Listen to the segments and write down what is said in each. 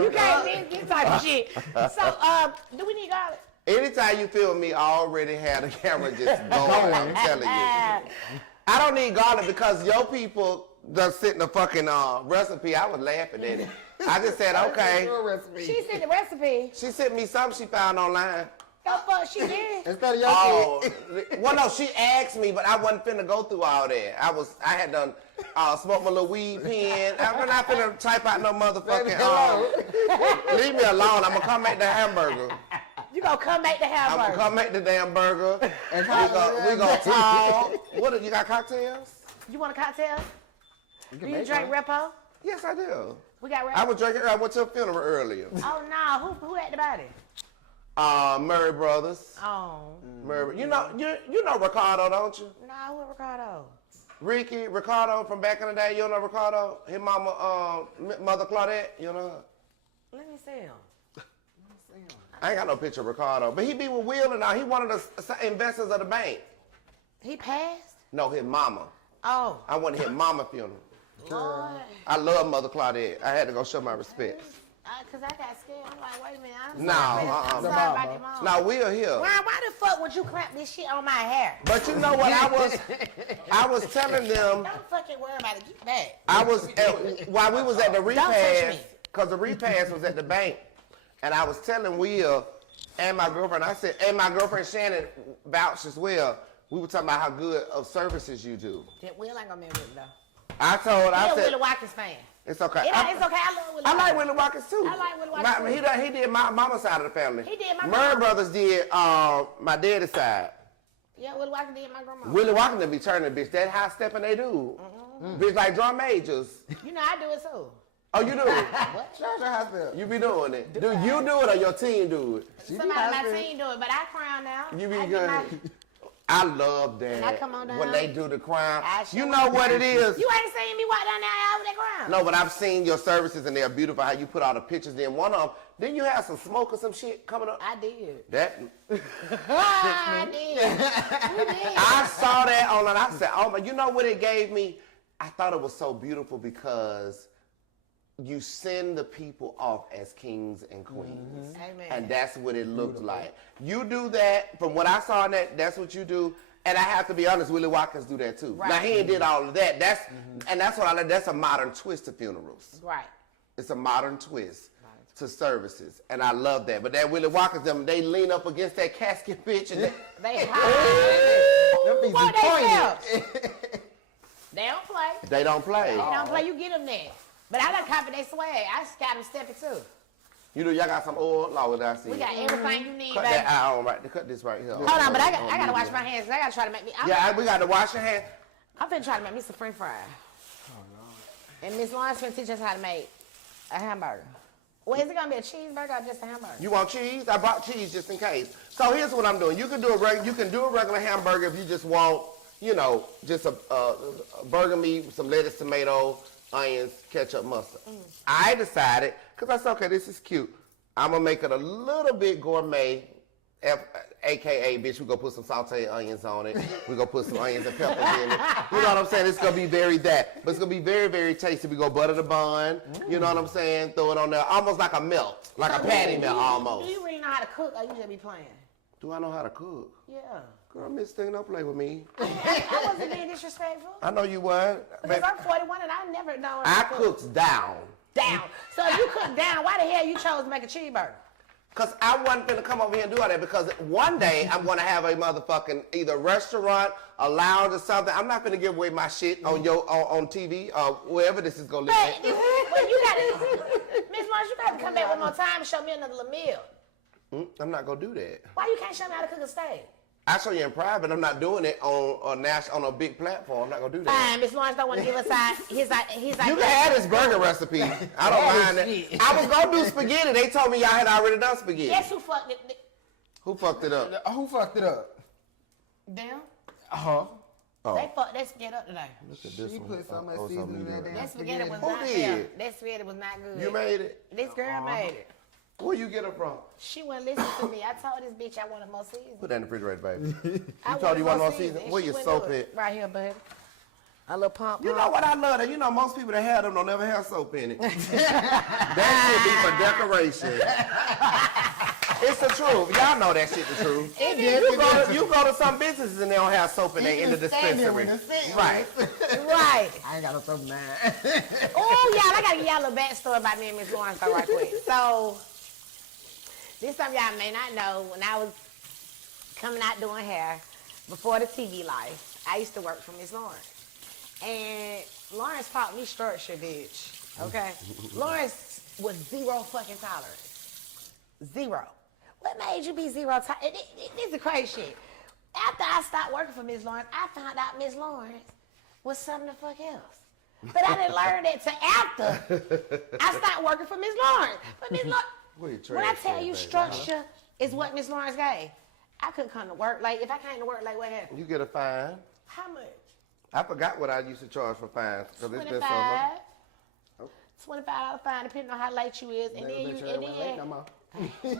You can't get type of shit. So, do we need garlic? Anytime you feel me, I already had the camera just going. I'm telling you. I don't need garlic because your people just sent the fucking recipe. I was laughing at it. I just said, okay. She sent the recipe. She sent me something she found online. The fuck she did? Instead of your kid. Well, no, she asked me, but I wasn't finna go through all that. I had done smoked my little weed pen. I'm not finna type out no motherfucking. Leave me alone. I'm gonna come make the hamburger. You gonna come make the hamburger? I'm gonna come make the damn burger. And we gonna talk. What? You got cocktails? You want a cocktail? Do you drink Repo? Yes, I do. We got Repo. I was drinking. I went to a funeral earlier. Oh no! Who had the body? Murray Brothers. Oh. Murray. You know Ricardo, don't you? No, who Ricardo? Ricardo from back in the day. You don't know Ricardo? His mama, Mother Claudette. You know her? Let me see him. I ain't got no picture of Ricardo, but he be with Will and all. He one of the investors of the bank. He passed? No, his mama. Oh. I went to his mama funeral. Lord. I love Mother Claudette. I had to go show my respects. Cause I got scared. I'm like, wait a minute. I'm sorry about your mom. No, Will here. Why the fuck would you clamp this shit on my hair? But you know what I was telling them. Don't fucking worry about it. Get back. I was while we was at the repass, cause the repass was at the bank, and I was telling Will and my girlfriend. I said, and my girlfriend Shannon vouched as well. We were talking about how good of services you do. Will ain't gonna be with it though. I said, Willie Watkins fan. It's okay. It's okay. I love Willie Watkins. I like Willie Watkins too. I like Willie Watkins too. He did my mama's side of the family. He did my Murray Brothers did my daddy's side. Yeah, Willie Watkins did my grandma. Willie Watkins be turning bitch. That high stepping they do. Bitch like drum majors. You know I do it too. Oh, you do it? What? Shout out high step. You be doing it. Do you do it or your team do it? Somebody on my team do it, but I crown now. You be good. I love that. When I come on down, when they do the crown. You know what it is. You ain't seen me walk down there with that crown. No, but I've seen your services and they're beautiful. How you put all the pictures in. One of them, didn't you have some smoke or some shit coming up? I did. That. I did. You did. I saw that online. I said, oh my, you know what it gave me? I thought it was so beautiful because you send the people off as kings and queens. Amen. And that's what it looked like. You do that, from what I saw in that's what you do. And I have to be honest, Willie Watkins do that too. Right. Now he ain't did all of that. And that's what I like. That's a modern twist to funerals. Right. It's a modern twist to services. And I love that. But that Willie Watkins, they lean up against that casket bitch and they hide. What they They don't play. They don't play. They don't play. You get them there. But I done copy their swag. I just got them stepping too. You know, y'all got some oil law that I see. We got everything you need, cut baby. that eye on right. Cut this right here. Hold on, but I gotta wash my hands. I gotta try to make me. We gotta wash your hands. I'm finna try to make me some French fries. Oh no. And Miss Lawrence finna teach us how to make a hamburger. Well, is it gonna be a cheeseburger or just a hamburger? You want cheese? I bought cheese just in case. So here's what I'm doing. You can do a regular hamburger if you just want, just a burger meat, some lettuce, tomato, onions, ketchup, mustard. I decided, because I said, okay, this is cute. I'm going to make it a little bit gourmet, a.k.a. bitch, we're going to put some sauteed onions on it. We're going to put some onions and peppers in it. You know what I'm saying? It's going to be very that. But it's going to be very, very tasty. We're going to butter the bun. You know what I'm saying? Throw it on there. Almost like a melt. Like a patty melt almost. Do you really know how to cook or you just be playing? Do I know how to cook? Yeah. Girl, Miss Thing, don't play with me. I wasn't being disrespectful. I know you weren't. Because I'm 41 and I never know I cooks down. Down. So if you cook down, why the hell you chose to make a cheeseburger? Because I wasn't going to come over here and do all that because one day I'm going to have a motherfucking either restaurant, a lounge or something. I'm not going to give away my shit on on TV or wherever this is going to live. Well, you got to, Miss Lawrence, you got to come back one more time and show me another little meal. I'm not going to do that. Why you can't show me how to cook a steak? I show you in private. I'm not doing it on a big platform. I'm not gonna do that. Fine, Miss Lawrence don't want to give us his You can have this burger recipe. I don't mind that. I was gonna do spaghetti. They told me y'all had already done spaghetti. Guess who fucked it? Who fucked it up? Who fucked it up? Them. Oh. They fucked that spaghetti up today. Look at this She one. put so much seasoning in that damn That spaghetti was Who not did? there. That spaghetti was not good. You made it? This girl made it. Where you get it from? She wouldn't listen to me. I told this bitch I wanted more seasoning. Put that in the refrigerator, baby. I You told you wanted more seasoning, seasoning? and Where she your wouldn't soap do it. at? Right here, bud. A little pump. You know what I love? That you know most people that have them don't never have soap in it. That should be for decoration. It's the truth. Y'all know that shit the truth. You go to some businesses and they don't have soap in there in the dispensary. Right. Right. I ain't got no soap now. Oh, y'all, I gotta give y'all a little backstory about me and Miss Lawrence though, right quick. So, this something y'all may not know. When I was coming out doing hair, before the TV life, I used to work for Miss Lawrence. And Lawrence taught me structure, bitch. Okay? Lawrence was zero fucking tolerance. Zero. What made you be zero tolerance? This is the crazy shit. After I stopped working for Miss Lawrence, I found out Miss Lawrence was something the fuck else. But I didn't learn that till after I stopped working for Miss Lawrence. But Miss Lawrence, when I tell you structure is what Miss Lawrence gave, I couldn't come to work. Like, if I came to work, like, what happened? You get a fine. How much? I forgot what I used to charge for fines. It's been so long. $25 fine, depending on how late you is. And then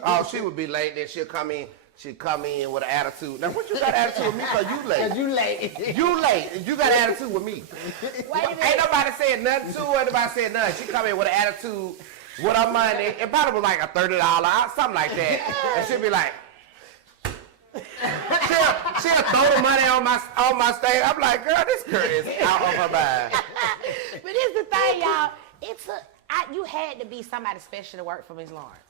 Oh, she would be late, then she'll come in. She'd come in with an attitude. Now, what you got attitude with me for? You late. You late. You late. You got attitude with me. Wait a minute. Ain't nobody saying nothing to her. Ain't nobody saying nothing. She come in with an attitude, with her money. It probably was like a $30, something like that. And she'll be like, she'll throw the money on my stage. I'm like, girl, this girl is out of her mind. But this the thing, y'all. You had to be somebody special to work for Miss Lawrence.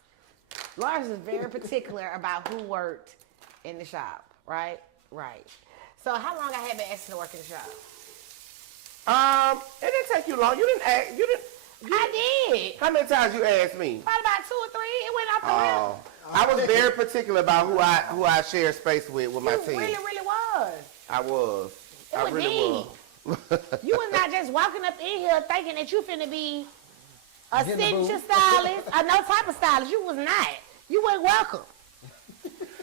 Lawrence is very particular about who worked in the shop, right? Right. So how long I had been asking to work in the shop? It didn't take you long. You didn't ask. I did. How many times you asked me? Probably about 2 or 3. It went off the rim. I was very particular about who I shared space with my team. You really was. I was. It I was really deep. was. You was not just walking up in here thinking that you finna be a signature stylist or no type of stylist. You was not. You weren't welcome.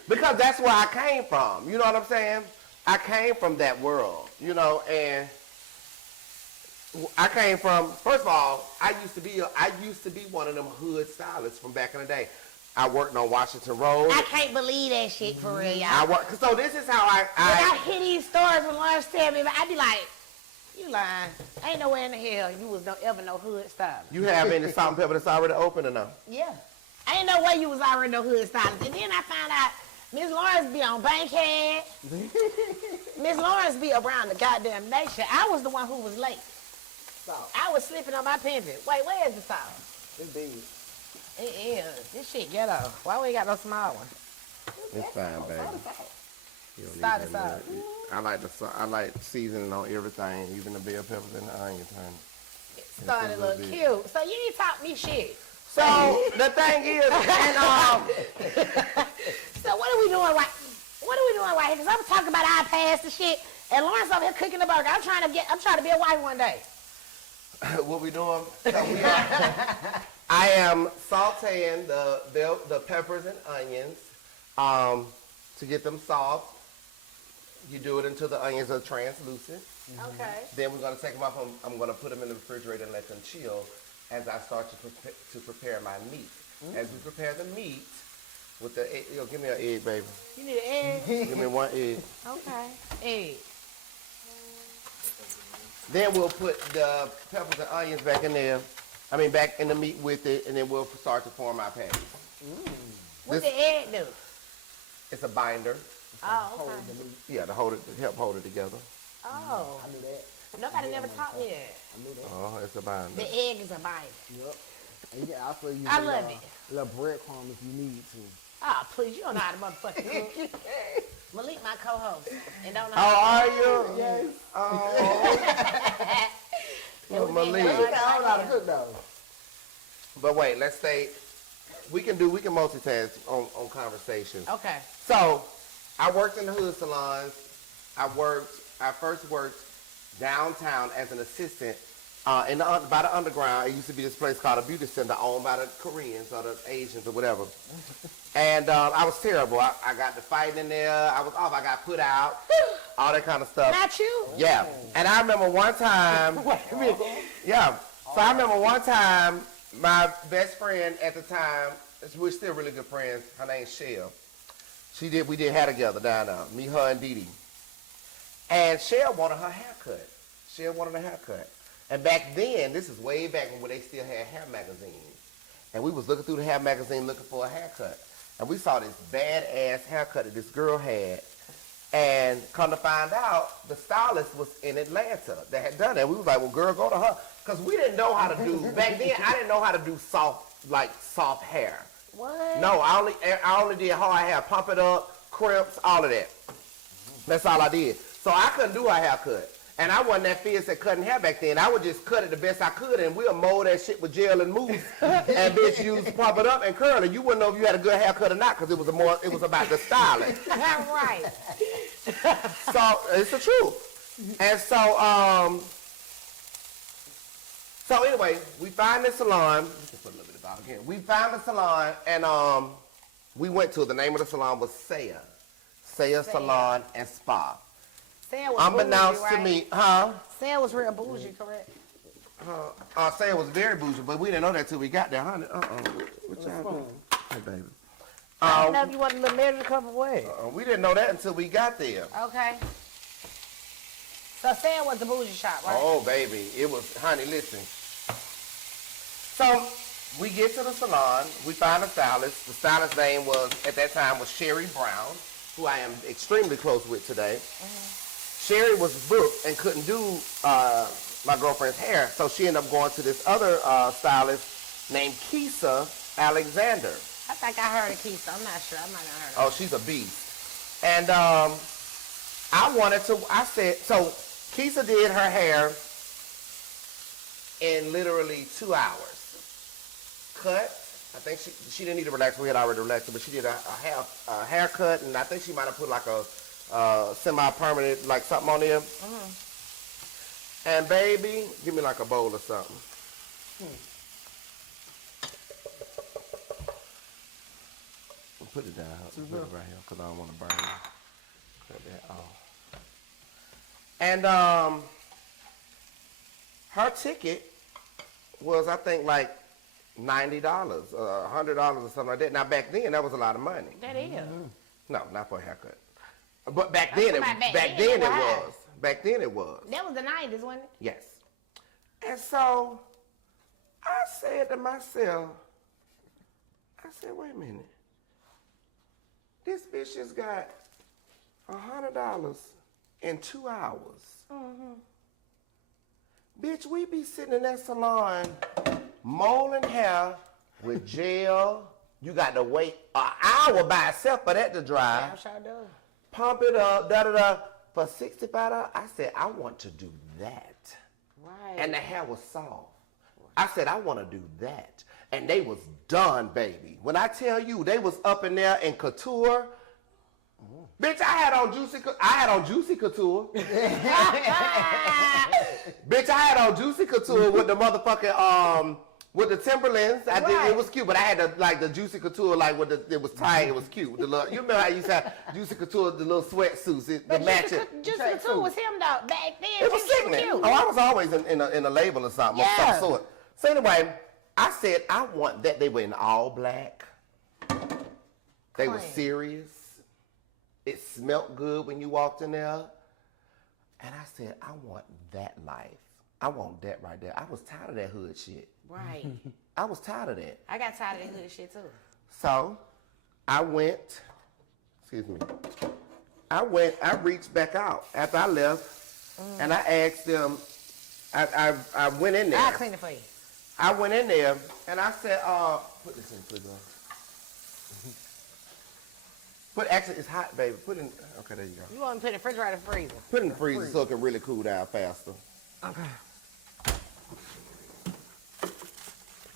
Because that's where I came from. You know what I'm saying? I came from that world, you know, and I came from, first of all, I used to be one of them hood stylists from back in the day. I worked on Washington Road. I can't believe that shit for real, y'all. So this is how When I hear these stories when Lawrence tell me, I be like, you lying. Ain't nowhere in the hell you was don't ever no hood stylist. You have any salt and pepper that's already open or no? Yeah. I ain't no way you was already no hood stylist. And then I found out Miss Lawrence be on Bankhead. Miss Lawrence be around the goddamn nation. I was the one who was late. I was slipping on my pivot. Wait, where is the salt? It's big. It is. This shit ghetto. Why we ain't got no small one? It's fine, baby. You don't need Salt that is salt. much. I like seasoning on everything, even the bell peppers and the onions, honey. It started a little cute. So you need to talk me shit. So the thing is, and So what are we doing right? What are we doing right here? Because I'm talking about iPads and shit, and Lawrence over here cooking the burger. I'm trying to be a wife one day. what we doing? I am sauteing the peppers and onions to get them soft. You do it until the onions are translucent. Okay. Then we're going to take them off. I'm going to put them in the refrigerator and let them chill as I start to prepare my meat. As we prepare the meat with the egg, give me an egg, baby. You need an egg? Give me 1 egg. Okay. Egg. Then we'll put the peppers and onions back in there. Back in the meat with it, and then we'll start to form our patties. What the egg do? It's a binder. Oh, okay. Yeah, to help hold it together. Oh. I knew that. Nobody never taught me that. I knew that. Oh, it's a binder. The egg is a binder. Yep. And you can also use I love it. little breadcrumbs if you need to. Oh, please, you don't know how to motherfucking cook. Malik, my co-host, and don't know. Oh, how are to you? cook. Yes. Oh. Yeah, we Malik. did I that. don't know how to cook though. But wait, let's say we can multitask on conversations. Okay. So, I worked in the hood salons. I first worked downtown as an assistant by the underground. It used to be this place called a beauty center owned by the Koreans or the Asians or whatever. And I was terrible. I got to fighting in there. I was off. I got put out. All that kind of stuff. Not you? Yeah. And I remember one time. Yeah. So I remember one time, my best friend at the time, we're still really good friends. Her name's Shell. We did hair together down there. Me, her, and Dee Dee. And Shell wanted her haircut. She wanted a haircut. And back then, this is way back when they still had hair magazines. And we was looking through the hair magazine looking for a haircut. And we saw this badass haircut that this girl had. And come to find out, the stylist was in Atlanta that had done it. We was like, well, girl, go to her. Because we didn't know how to do, back then, I didn't know how to do soft hair. What? No, I only did hard hair, pump it up, crimps, all of that. That's all I did. So I couldn't do her haircut. And I wasn't that fierce at cutting hair back then. I would just cut it the best I could, and we'll mold that shit with gel and mousse, and bitch, use pump it up and curl it. You wouldn't know if you had a good haircut or not, because it was about the styling. Right. So it's the truth. And so anyway, we found this salon. Let's put a little bit of bottle here. We found the salon, and we went to it. The name of the salon was Saya Salon and Spa. Saya was Unbeknownst bougie, to right? me, huh? Saya was real bougie, correct? Saya was very bougie, but we didn't know that till we got there, honey. What y'all doing? Hey, baby. I didn't know if you wanted a little measure to come away. We didn't know that until we got there. Okay. So Saya was the bougie shop, right? Oh, baby. It was, honey, listen. So we get to the salon. We find a stylist. The stylist's name was, at that time, was Sherry Brown, who I am extremely close with today. Sherry was booked and couldn't do my girlfriend's hair, so she ended up going to this other stylist named Keisha Alexander. I think I heard of Keisha. I'm not sure. I might not have heard of Oh, she's a beast. And I said, so Keisha did her hair in literally 2 hours. Cut. I think she didn't need to relax. We had already relaxed, but she did a haircut, and I think she might have put like a semi-permanent, like something on there. And baby, give me like a bowl or something. Put it down. Put it right here, because I don't want to burn it. Cut that off. And her ticket was, I think, like $90, $100 or something like that. Now, back then, that was a lot of money. That is. No, not for a haircut. But back then, it was. Back then, it was. That was the 90s, wasn't it? Yes. And so, I said to myself, wait a minute. This bitch just got $100 in 2 hours. Bitch, we be sitting in that salon molding hair with gel. You got to wait an hour by itself for that to dry. Yeah, sure do. Pump it up, da-da-da. For $65, I said, I want to do that. Right. And the hair was soft. I said, I want to do that. And they was done, baby. When I tell you, they was up in there in couture. Bitch, I had on Juicy Couture. Bitch, I had on Juicy Couture with the motherfucking, with the Timberlands. I did, it was cute, but I had the Juicy Couture, like it was tight, it was cute. The little, you remember how you used to have Juicy Couture, the little sweatsuits, the matching. Juicy Couture was him though, back then. It was sickening. Oh, I was always in a label or something, of some sort. So anyway, I said, I want that. They were in all black. They were serious. It smelled good when you walked in there. And I said, I want that life. I want that right there. I was tired of that hood shit. Right. I was tired of that. I got tired of that hood shit too. So I reached back out after I left and I asked them, I went in there. I'll clean it for you. I went in there and I said, put this in, please. Actually, it's hot, baby. Put in, okay, there you go. You want to put it in the refrigerator or freezer? Put it in the freezer so it can really cool down faster. Okay.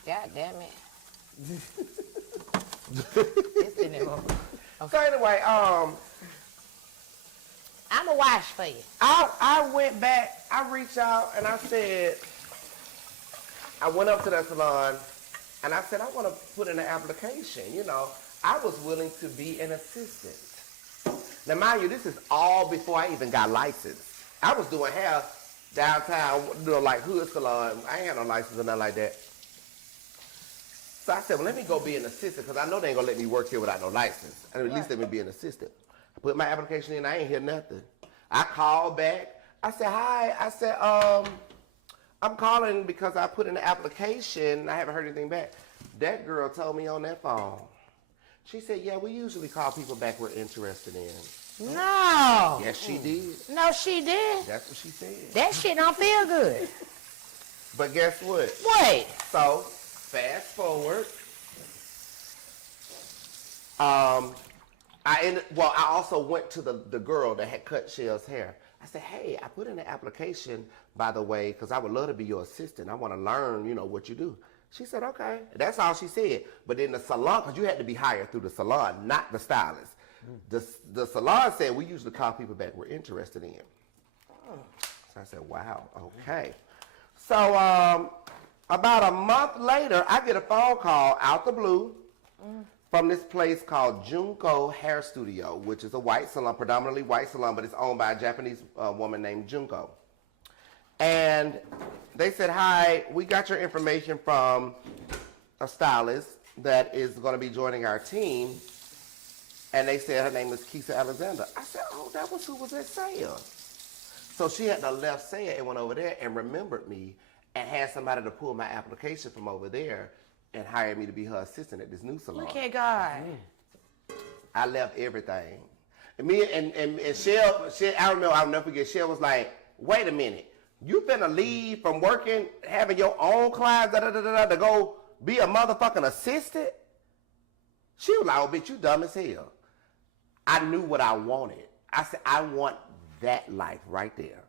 God damn it. It's in there. So anyway, I'm a wash for you. I went back, I reached out and I said, I went up to that salon and I said, I want to put in an application, you know. I was willing to be an assistant. Now, mind you, this is all before I even got licensed. I was doing hair downtown, like hood salon. I ain't had no license or nothing like that. So I said, well, let me go be an assistant because I know they ain't going to let me work here without no license. And at least let me be an assistant. I put my application in. I ain't hear nothing. I called back. I said, hi. I said, I'm calling because I put in an application and I haven't heard anything back. That girl told me on that phone. She said, yeah, we usually call people back we're interested in. No. Yes, she did. No, she did. That's what she said. That shit don't feel good. But guess what? Wait. So, fast forward. I also went to the girl that had cut Shell's hair. I said, hey, I put in an application, by the way, because I would love to be your assistant. I want to learn, what you do. She said, okay. That's all she said. But in the salon, because you had to be hired through the salon, not the stylist. The salon said, we usually call people back we're interested in. So I said, wow, okay. So about a month later, I get a phone call out the blue from this place called Junko Hair Studio, which is a white salon, predominantly white salon, but it's owned by a Japanese woman named Junko. And they said, hi, we got your information from a stylist that is going to be joining our team. And they said her name is Keisha Alexander. I said, oh, that was who was at Saya. So she had to left Saya and went over there and remembered me and had somebody to pull my application from over there and hired me to be her assistant at this new salon. Look at God. I left everything. And me and Shell, I remember, I'll never forget, Shell was like, wait a minute. You finna leave from working, having your own clients, to go be a motherfucking assistant? She was like, oh, bitch, you dumb as hell. I knew what I wanted. I said, I want that life right there.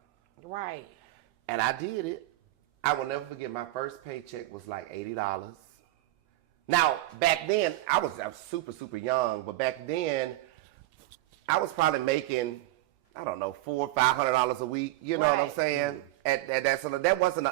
Right. And I did it. I will never forget, my first paycheck was like $80. Now, back then, I was super, super young, but back then, I was probably making, I don't know, $400 or $500 a week. You know what I'm saying? At that, so that wasn't,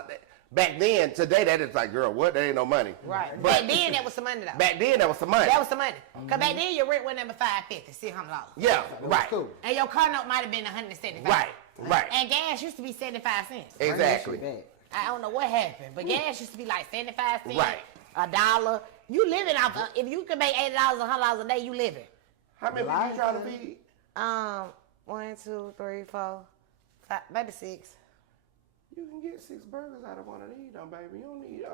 back then, today, that is like, girl, what? That ain't no money. Right. But Back then, that was some money, though. back then, that was some money. That was some money. Because back then, your rent went number $550, $600. Yeah, right. Cool. And your car note might have been $175. Right. And gas used to be 75 cents. Exactly. I don't know what happened, but gas used to be like 75 cents. Right. $1. You living off of, if you could make $80 or $100 a day, you living. How many people you trying to feed? 1, 2, 3, 4, 5, maybe 6. You can get 6 burgers out of one of these, though, baby. You don't need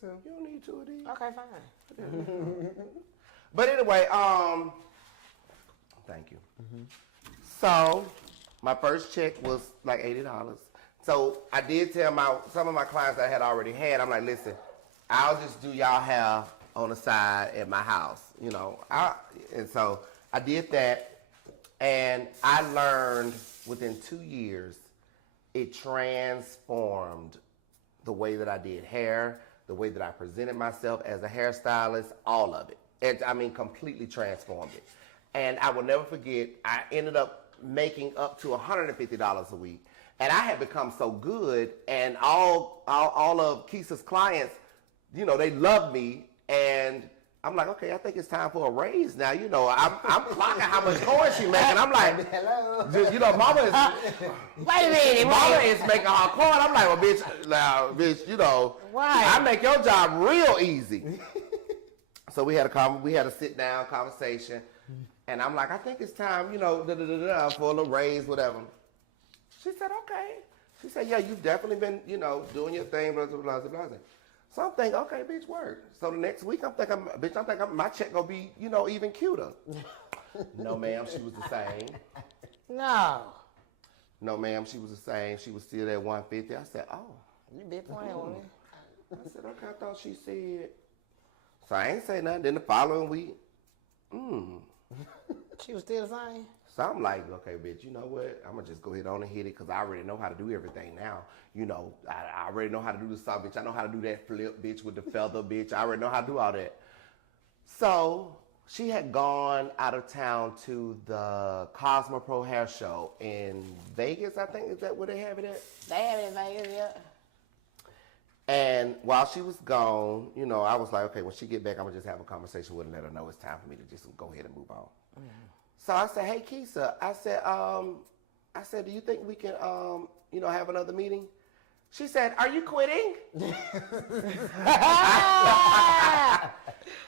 2. You don't need 2 of these. Okay, fine. But anyway, thank you. So my first check was like $80. So I did tell some of my clients I had already had, I'm like, listen, I'll just do y'all hair on the side at my house, and so I did that, and I learned within 2 years, it transformed the way that I did hair, the way that I presented myself as a hairstylist, all of it. Completely transformed it. And I will never forget, I ended up making up to $150 a week. And I had become so good, and all of Keisha's clients, they loved me, and I'm like, okay, I think it's time for a raise now. I'm clocking how much coin she making. I'm like, hello. Mama is, Wait a minute. Mama is making her coin. I'm like, well, bitch, Right. I make your job real easy. So we had a sit down conversation, and I'm like, I think it's time, for a little raise, whatever. She said, okay. She said, yeah, you've definitely been, doing your thing, blah, blah, blah, blah, blah. So I'm thinking, okay, bitch, work. So the next week, I'm thinking my check gonna be, even cuter. No, ma'am, she was the same. No, ma'am, she was the same. She was still at $150. I said, oh. You been playing with me. I said, okay, I thought she said. So I ain't say nothing. Then the following week, She was still the same? So I'm like, okay, bitch, you know what? I'm going to just go ahead on and hit it because I already know how to do everything now. I already know how to do the saw, bitch. I know how to do that flip, bitch, with the feather, bitch. I already know how to do all that. So she had gone out of town to the Cosmo Pro Hair Show in Vegas, I think. Is that where they have it at? They have it in Vegas, yeah. And while she was gone, I was like, okay, when she get back, I'm going to just have a conversation with her and let her know it's time for me to just go ahead and move on. So I said, hey, Keisha, I said, do you think we can, have another meeting? She said, are you quitting?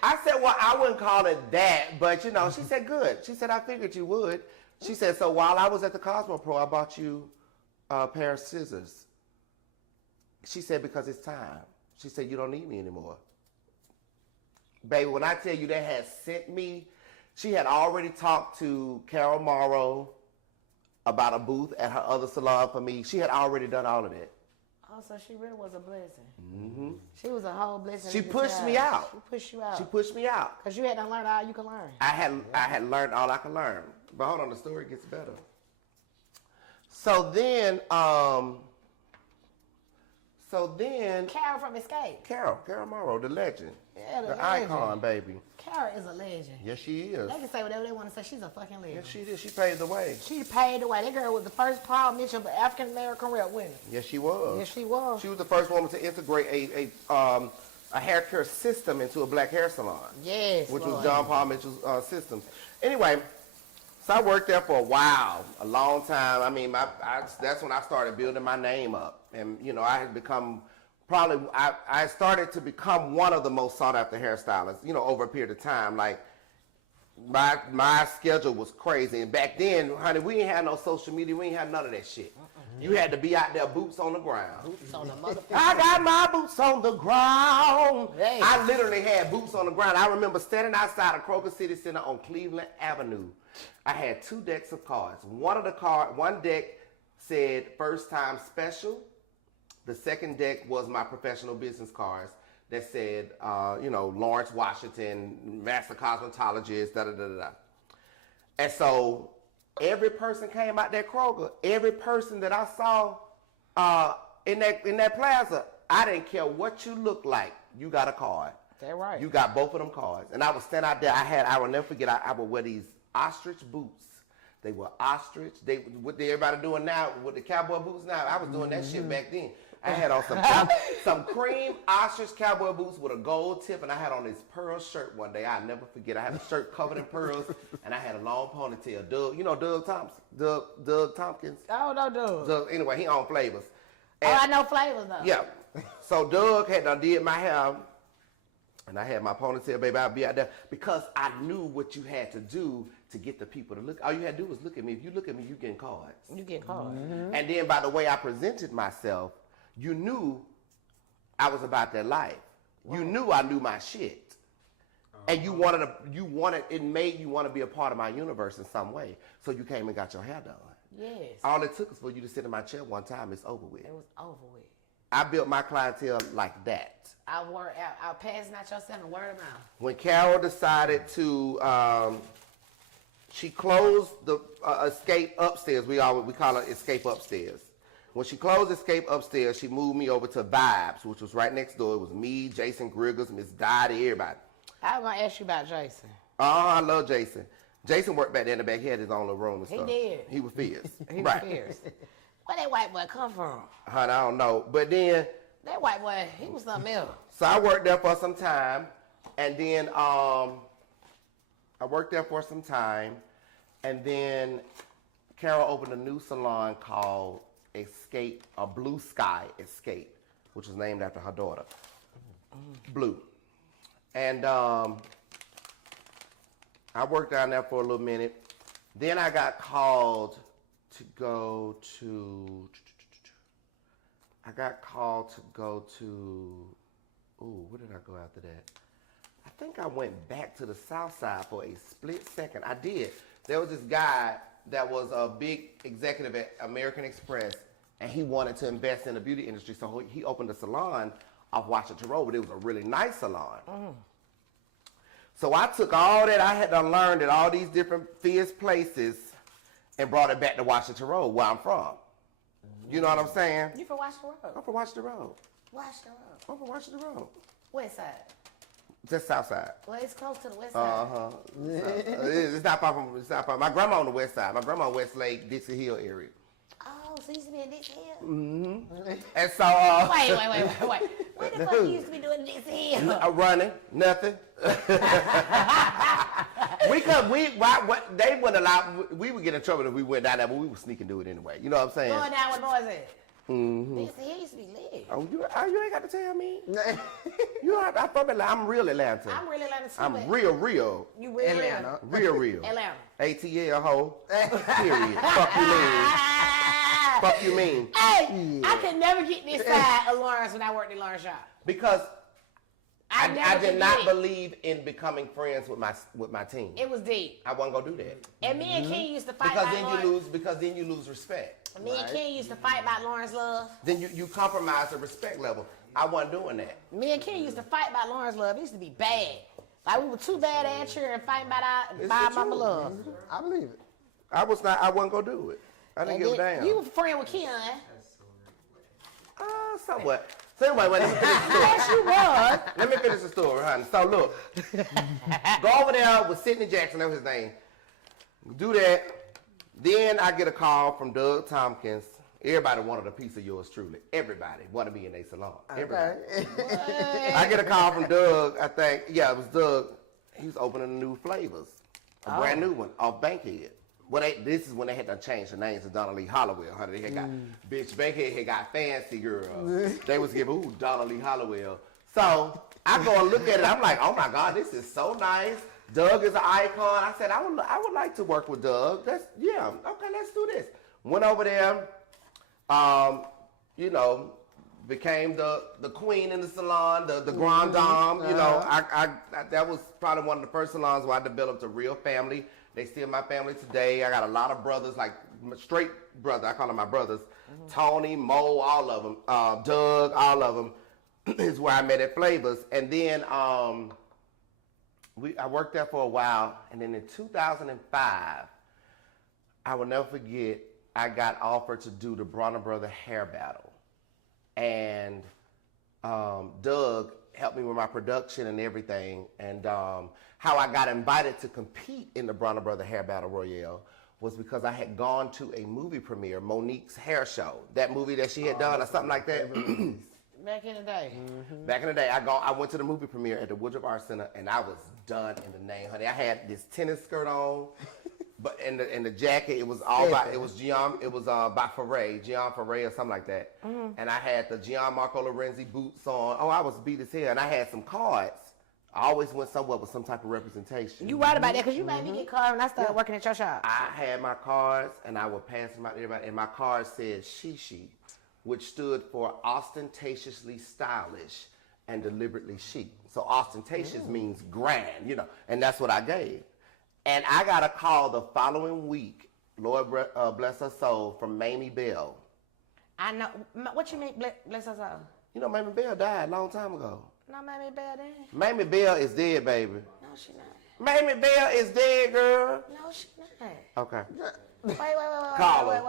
I said, well, I wouldn't call it that, but, she said, good. She said, I figured you would. She said, so while I was at the Cosmo Pro, I bought you pair of scissors. She said, because it's time. She said, you don't need me anymore. Baby, when I tell you they had sent me, she had already talked to Carol Morrow about a booth at her other salon for me. She had already done all of that. Oh, so she really was a blessing. Mm-hmm. She was a whole blessing. She pushed me out. She pushed you out. She pushed me out. Because you had to learn all you could learn. I had learned all I could learn. But hold on, the story gets better. So then, Carol from Escape. Carol Morrow, the legend. Yeah, the icon, legend. baby. Carol is a legend. Yes, she is. They can say whatever they want to say. She's a fucking legend. Yes, she did. She paved the way. She paved the way. That girl was the first Paul Mitchell African American rep winner. Yes, she was. Yes, she was. She was the first woman to integrate a hair care system into a black hair salon. Yes, which Lord. was John Paul Mitchell's systems. Anyway, so I worked there for a while, a long time. I mean, that's when I started building my name up, and you know, I had become I started to become one of the most sought after hairstylists. You know, over a period of time, like. My schedule was crazy, and back then, honey, we ain't had no social media. We ain't had none of that shit. You had to be out there, boots on the ground. Boots on the motherfucker. I got my boots on the ground. Hey. I literally had boots on the ground. I remember standing outside of Kroger City Center on Cleveland Avenue. I had 2 decks of cards. One deck said first time special. The second deck was my professional business cards that said, you know, Lawrence Washington, master cosmetologist, da-da-da-da-da. And so every person came out that Kroger, every person that I saw in that plaza, I didn't care what you looked like, you got a card. That's right. You got both of them cards. And I would stand out there, I will never forget, I would wear these ostrich boots. They were ostrich. What everybody doing now with the cowboy boots now, I was doing that shit back then. I had on some cream ostrich cowboy boots with a gold tip, and I had on this pearl shirt one day. I'll never forget. I had a shirt covered in pearls, and I had a long ponytail. Doug, you know Doug Thompson? Doug Tompkins? Oh, no, Doug. Anyway, he owned Flavors. Oh, I know Flavors, though. Yeah. So Doug had done did my hair, and I had my ponytail, baby. I'd be out there because I knew what you had to do to get the people to look. All you had to do was look at me. If you look at me, you getting cards. You get cards. Mm-hmm. And then by the way I presented myself, you knew I was about that life. Wow. You knew I knew my shit. And it made you want to be a part of my universe in some way. So you came and got your hair done. Yes. All it took was for you to sit in my chair one time, it's over with. It was over with. I built my clientele like that. I passing out yourself and word of mouth. When Carol decided to, she closed the Escape upstairs. We call it Escape upstairs. When she closed Escape upstairs, she moved me over to Vibes, which was right next door. It was me, Jason Griggers, Miss Dottie, everybody. I was going to ask you about Jason. Oh, I love Jason. Jason worked back there in the back. He had his own little room and stuff. He did. He was fierce. He was fierce. Where that white boy come from? Honey, I don't know. But then... That white boy, he was something else. So I worked there for some time. And then And then Carol opened a new salon called Escape, Blue Sky Escape, which was named after her daughter, Blue. And I worked down there for a little minute. Then I got called to go to, where did I go after that? I think I went back to the South Side for a split second. I did. There was this guy that was a big executive at American Express, and he wanted to invest in the beauty industry, so he opened a salon off Washington Road, but it was a really nice salon. Mm. So I took all that I had learned at all these different fierce places and brought it back to Washington Road, where I'm from. You know what I'm saying? You from Washington Road? I'm from Washington Road. Washington Road. I'm from Washington Road. West side. Just South Side. Well, it's close to the west side. Uh-huh. It's not far from, my grandma on the west side. My grandma on Westlake, Dixie Hill area. Oh, so you used to be in Dixie Hill? Mm-hmm. And so, Wait. What the fuck you used to be doing in Dixie Hill? Running, nothing. They wouldn't allow, we would get in trouble if we went down there, but we would sneak and do it anyway. You know what I'm saying? Going down with boys at? Listen, he used to be lit. Oh, you ain't got to tell me. You know, I'm from Atlanta. I'm real Atlanta. I'm really Atlanta too. I'm real. You real Atlanta. Real. Atlanta. ATL, ho. Period. Fuck you mean. Fuck you mean. Hey, I could never get this side of Lawrence when I worked in Lawrence shop. Because I never did could not get it. believe in becoming friends with my team. It was deep. I wasn't gonna do that. And me and King used to fight Because about then Lawrence. you lose respect. Me and King used to fight about Lawrence love. Then you compromise the respect level. I wasn't doing that. Me and King used to fight about Lawrence love. It used to be bad. Like we were two bad ass children fighting about our the mama truth. love. I believe it. I wasn't gonna do it. I didn't And give a then damn. you were friend with Keon. Somewhat. So anyway, wait, let me finish the story. Yes, you was. Let me finish the story, honey. So look, go over there with Sidney Jackson, that was his name. Do that. Then I get a call from Doug Tompkins. Everybody wanted a piece of yours truly. Everybody wanted me in their salon. Everybody. I get a call from Doug, I think, yeah, it was Doug. He was opening new flavors. A brand new one off Bankhead. Well, this is when they had to change the names to Donna Lee Hollowell. Honey, they had got, bitch, Bankhead had got fancy girls. They was giving, ooh, Donna Lee Hollowell. So I go and look at it. I'm like, oh my God, this is so nice. Doug is an icon. I said, I would like to work with Doug. Okay, let's do this. Went over there, you know, became the queen in the salon, the grand dame. You know, I that was probably one of the first salons where I developed a real family. They still my family today. I got a lot of brothers, like straight brother. I call them my brothers. Tony, Mo, all of them. Doug, all of them. Is where I met at Flavors. And then I worked there for a while. And then in 2005, I will never forget, I got offered to do the Bronner Brother hair battle. And Doug helped me with my production and everything. And how I got invited to compete in the Bronner Brother Hair Battle Royale was because I had gone to a movie premiere, Monique's hair show. That movie that she had done or something like that. Back in the day. Back in the day, I went to the movie premiere at the Woodruff Art Center, and I was done in the name, honey. I had this tennis skirt on, but in the jacket, it was all by by Foray, Gian Foray or something like that. And I had the Gianmarco Lorenzi boots on. Oh, I was beat as hell, and I had some cards. I always went somewhere with some type of representation. You right about that, because you made me get cards when I started working at your shop. I had my cards, and I would pass them out to everybody, and my card said Shishi, which stood for ostentatiously stylish and deliberately chic. So ostentatious means grand, you know, and that's what I gave. And I got a call the following week, Lord bless her soul, from Mamie Bell. I know. What you mean, bless us all? You know, Mamie Bell died a long time ago. No, Mamie Bell then? Mamie Bell is dead, baby. No, she not. Mamie Bell is dead, girl. No, she not. Okay. Wait. Call her.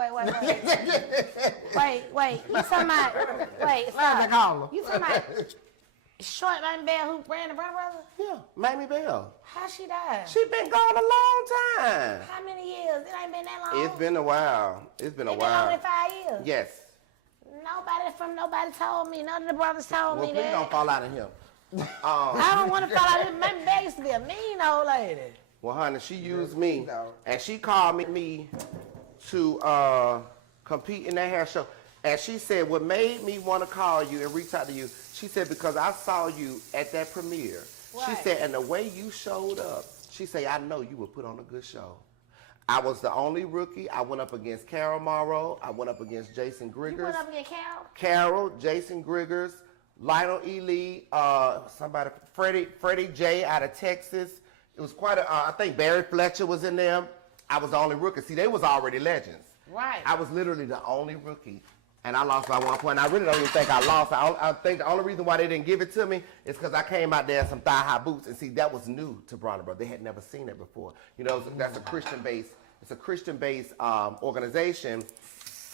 Wait. You talking about, stop. Call her. You talking about short Mamie Bell who ran the Brown Brothers? Yeah, Mamie Bell. How she died? She been gone a long time. How many years? It ain't been that long. It's been a while. It's been a It been longer while. than 5 years. Yes. Nobody told me. None of the brothers told Well, me please that. don't fall out of him. I don't want to fall out of this. Mamie Bell used to be a mean old lady. Well, honey, she used me, No. and she called me to compete in that hair show. And she said, what made me want to call you and reach out to you, she said, because I saw you at that premiere. She Right. said, and the way you showed up, she said, I know you would put on a good show. I was the only rookie. I went up against Carol Morrow. I went up against Jason Griggers. You went up against Carol? Carol, Jason Griggers, Lionel E. Lee, Freddie J. out of Texas. It was quite I think Barry Fletcher was in there. I was the only rookie. See, they was already legends. Right. I was literally the only rookie. And I lost by 1 point. I really don't even think I lost. I think the only reason why they didn't give it to me is because I came out there in some thigh-high boots. And see, that was new to Bronner Brothers. They had never seen that before. You know, that's a Christian-based, it's a Christian-based organization.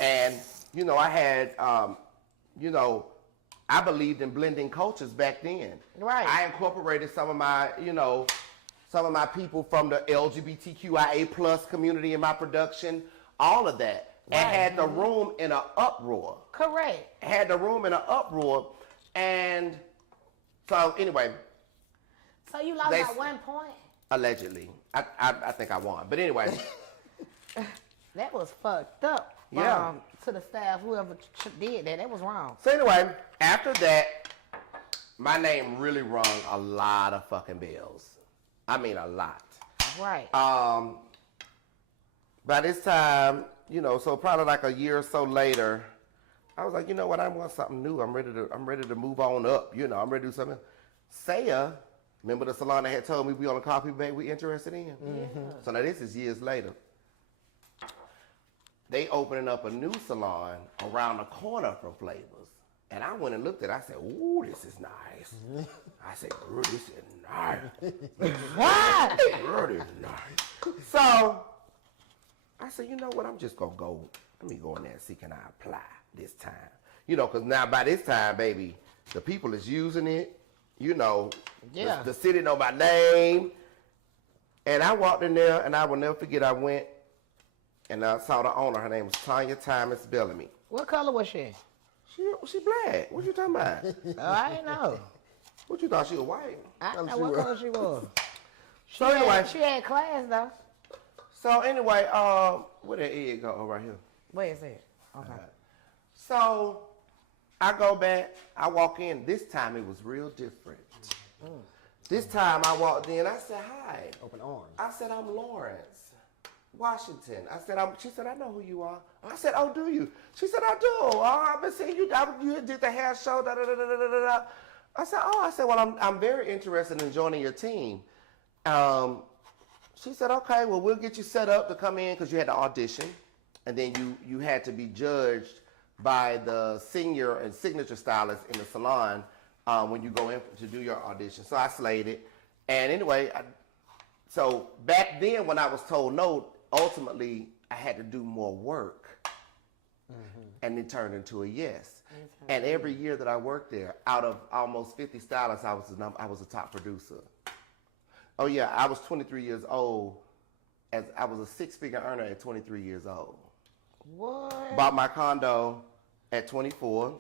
And, you know, I had, you know, I believed in blending cultures back then. Right. I incorporated some of my, you know, some of my people from the LGBTQIA plus community in my production, all of that. And Right. had the room in an uproar. Correct. Had the room in an uproar. And so anyway, So you lost They- by 1 point? allegedly, I think I won. But anyway, That was fucked up. Yeah. To the staff, whoever did that, that was wrong. So anyway, after that, my name really rung a lot of fucking bells. I mean, a lot. Right. By this time, you know, so probably like a year or so later, I was like, you know what, I want something new. I'm ready to move on up. You know, I'm ready to do something. Saya, remember the salon that had told me we on a coffee bag we interested in? Mm-hmm. So now this is years later. They opening up a new salon around the corner from Flavors. And I went and looked at it. I said, ooh, this is nice. I said, girl, this is nice. What? Girl, this is nice. So I said, you know what, I'm just going to go. Let me go in there and see can I apply this time. You know, because now by this time, baby, the people is using it. You know, Yeah. the city know my name. And I walked in there, and I will never forget, I went and I saw the owner. Her name was Tanya Thomas Bellamy. What color was she? She black. What you talking about? Oh, I didn't know. What you thought she was white? I didn't know she what was. color she was. So anyway, She had class, though. Where that egg go? Oh, right here. Where is it? Okay. So I go back, I walk in. This time it was real different. This time I walked in, I said, hi. Open arms. I said, I'm Lawrence, Washington. I said, she said, I know who you are. I said, oh, do you? She said, I do. Oh, I've been seeing you. You did the hair show, da da da da da da. I said, oh, I said, well, I'm very interested in joining your team. She said, okay, well, we'll get you set up to come in because you had to audition. And then you had to be judged by the senior and signature stylist in the salon when you go in to do your audition. So I slayed it. And anyway, so back then when I was told no, ultimately I had to do more work. And it turned into a yes. And every year that I worked there, out of almost 50 stylists, I was a top producer. Oh yeah, I was 23 years old. As I was a six-figure earner at 23 years old. What? Bought my condo at 24.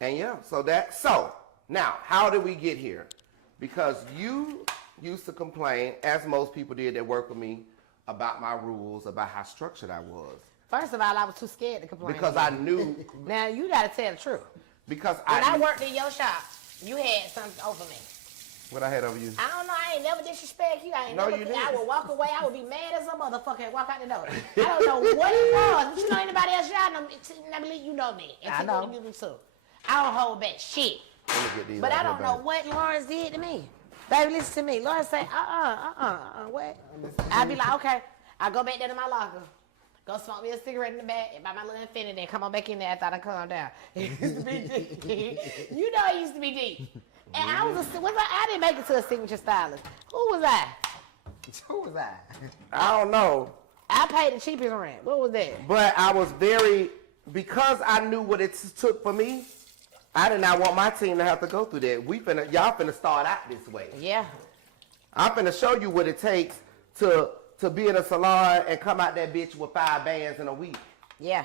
And yeah, so now, how did we get here? Because you used to complain, as most people did that work with me, about my rules, about how structured I was. First of all, I was too scared to complain. Because I knew. Now, you got to tell the truth. Because When I knew. worked in your shop, you had something over me. What I had over you? I don't know. I ain't never disrespect you. I ain't No, never. you didn't. I would walk away. I would be mad as a motherfucker and walk out the door. I don't know what it was. But you know anybody else? I know. I believe you know me. And I know. You do too. I don't hold back shit. Let me get these But out I here, don't know baby. what Lawrence did to me. Baby, listen to me. Lawrence say, what? I be like, okay. I go back there to my locker. Go smoke me a cigarette in the back and buy my little Infinity and come on back in there after I calm down. It used to be deep. You know it used to be deep. And I didn't make it to a signature stylist. Who was I? Who was that? I don't know. I paid the cheapest rent. What was that? But I was because I knew what it took for me, I did not want my team to have to go through that. Y'all finna start out this way. Yeah. I'm finna show you what it takes to be in a salon and come out that bitch with 5 bands in a week. Yeah.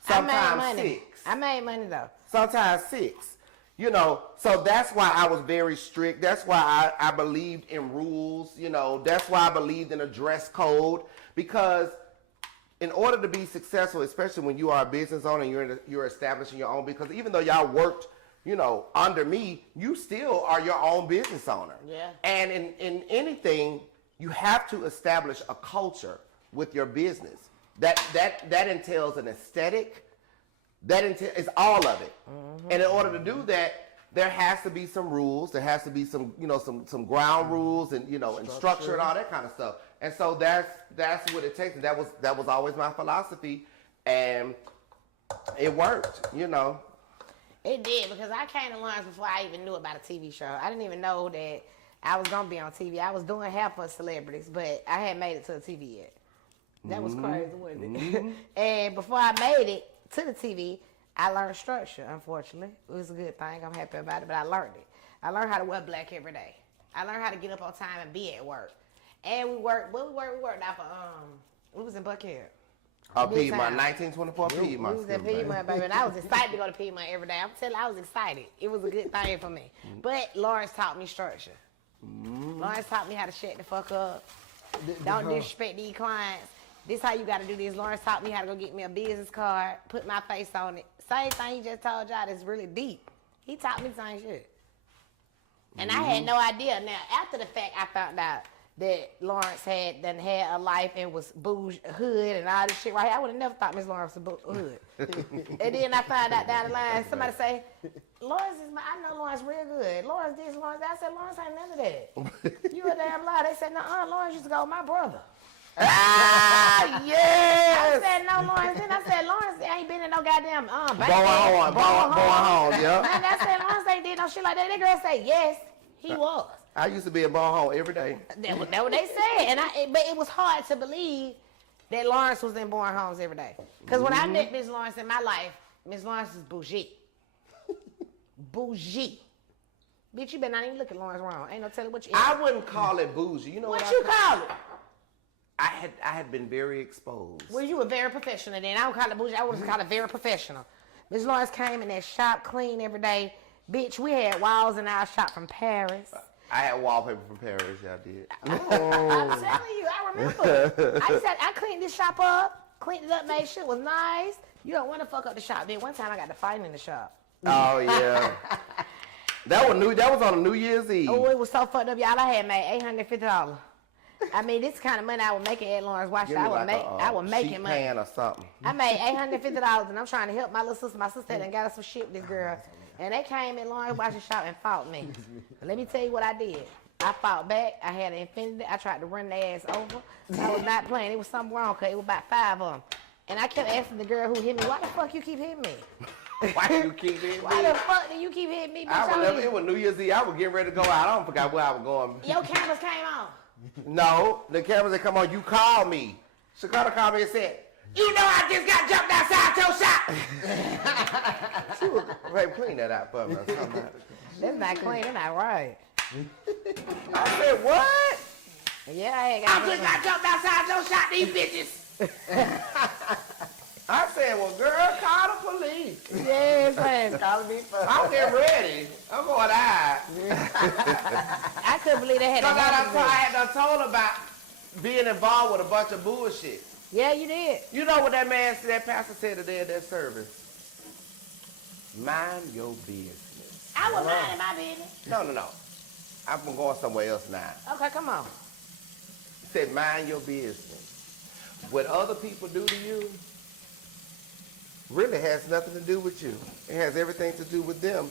Sometimes I made money. 6. I made money though. Sometimes 6. You know, so that's why I was very strict. That's why I believed in rules. You know, that's why I believed in a dress code. Because in order to be successful, especially when you are a business owner and you're establishing your own, because even though y'all worked, you know, under me, you still are your own business owner. Yeah. And in anything, you have to establish a culture with your business. That entails an aesthetic. That is all of it. Mm-hmm. And in order to do that, there has to be some rules. There has to be some, you know, some ground rules and, you know, and structure and all that kind of stuff. And so that's what it takes. And that was always my philosophy. And it worked, you know. It did, because I came to Lawrence before I even knew about a TV show. I didn't even know that I was going to be on TV. I was doing hair for celebrities, but I hadn't made it to the TV yet. That was crazy, wasn't it? And before I made it to the TV, I learned structure, unfortunately. It was a good thing. I'm happy about it, but I learned it. I learned how to wear black every day. I learned how to get up on time and be at work. And we worked out for, we was in Buckhead. Piedmont, 1924 Piedmont. We was at Piedmont, baby, and I was excited to go to Piedmont every day. I'm telling you, I was excited. It was a good thing for me. But Lawrence taught me structure. Lawrence taught me how to shut the fuck up. Don't disrespect these clients. this how you got to do this. Lawrence taught me how to go get me a business card, put my face on it. Same thing he just told y'all that's really deep. He taught me the same shit. And I had no idea. Now, after the fact, I found out that Lawrence had a life and was bougie, hood and all this shit right here. I would have never thought Miss Lawrence was hood. And then I found out down the line, somebody say, Lawrence I know Lawrence real good. Lawrence this, Lawrence that. I said, Lawrence ain't none of that. You a damn lie. They said, no, Lawrence used to go with my brother. Ah, yes! I said, no, Lawrence. Then I said, Lawrence ain't been in no goddamn Born home, yeah. And I said, Lawrence ain't did no shit like that. That girl said, yes, he was. I used to be in Born Home every day. That's what they said. But it was hard to believe that Lawrence was in Born Homes every day. Because when I met Miss Lawrence in my life, Miss Lawrence is bougie. Bougie. Bitch, you better not even look at Lawrence wrong. Ain't no telling what you I wouldn't call it bougie. You know what you call it? I had been very exposed. Well, you were very professional then. I don't call it bougie. I would have called it very professional. Miss Lawrence came in that shop clean every day. Bitch, we had walls in our shop from Paris. I had wallpaper from Paris, yeah, I did. I'm telling you, I remember. I cleaned this shop up, cleaned it up, made sure it was nice. You don't want to fuck up the shop. Then one time I got to fighting in the shop. Oh, yeah. That was on a New Year's Eve. Oh, it was so fucked up, y'all. I had made $850. I mean, this kind of money I was making at Lawrence Watch. I was making money. Pan or something. I made $850, and I'm trying to help my little sister. My sister done got us some shit with this girl. And they came in Lawrence Watch's shop and fought me. Let me tell you what I did. I fought back. I had an infinity. I tried to run their ass over. I was not playing. It was something wrong because it was about 5 of them. And I kept asking the girl who hit me, why the fuck you keep hitting me? Why you keep hitting me? Why the fuck do you keep hitting me? Bitch, It was New Year's Eve. I was getting ready to go out. I don't forget where I was going. Your cameras came on. No, the cameras that come on, you called me. Shekinah called me and said, you know I just got jumped outside your shop. She was, hey, clean that out for me. That's not clean. That's not right. I said, what? Yeah, I ain't I just got jumped outside your shop, these bitches. I said, well, girl, call the police. Yes, man. Call me first. I'm getting ready. I'm going out. I couldn't believe they had I had told about being involved with a bunch of bullshit. Yeah, you did. You know what that man said, that pastor said today at that service? Mind your business. I was minding my business. No. I'm going somewhere else now. Okay, come on. He said, mind your business. What other people do to you really has nothing to do with you. It has everything to do with them.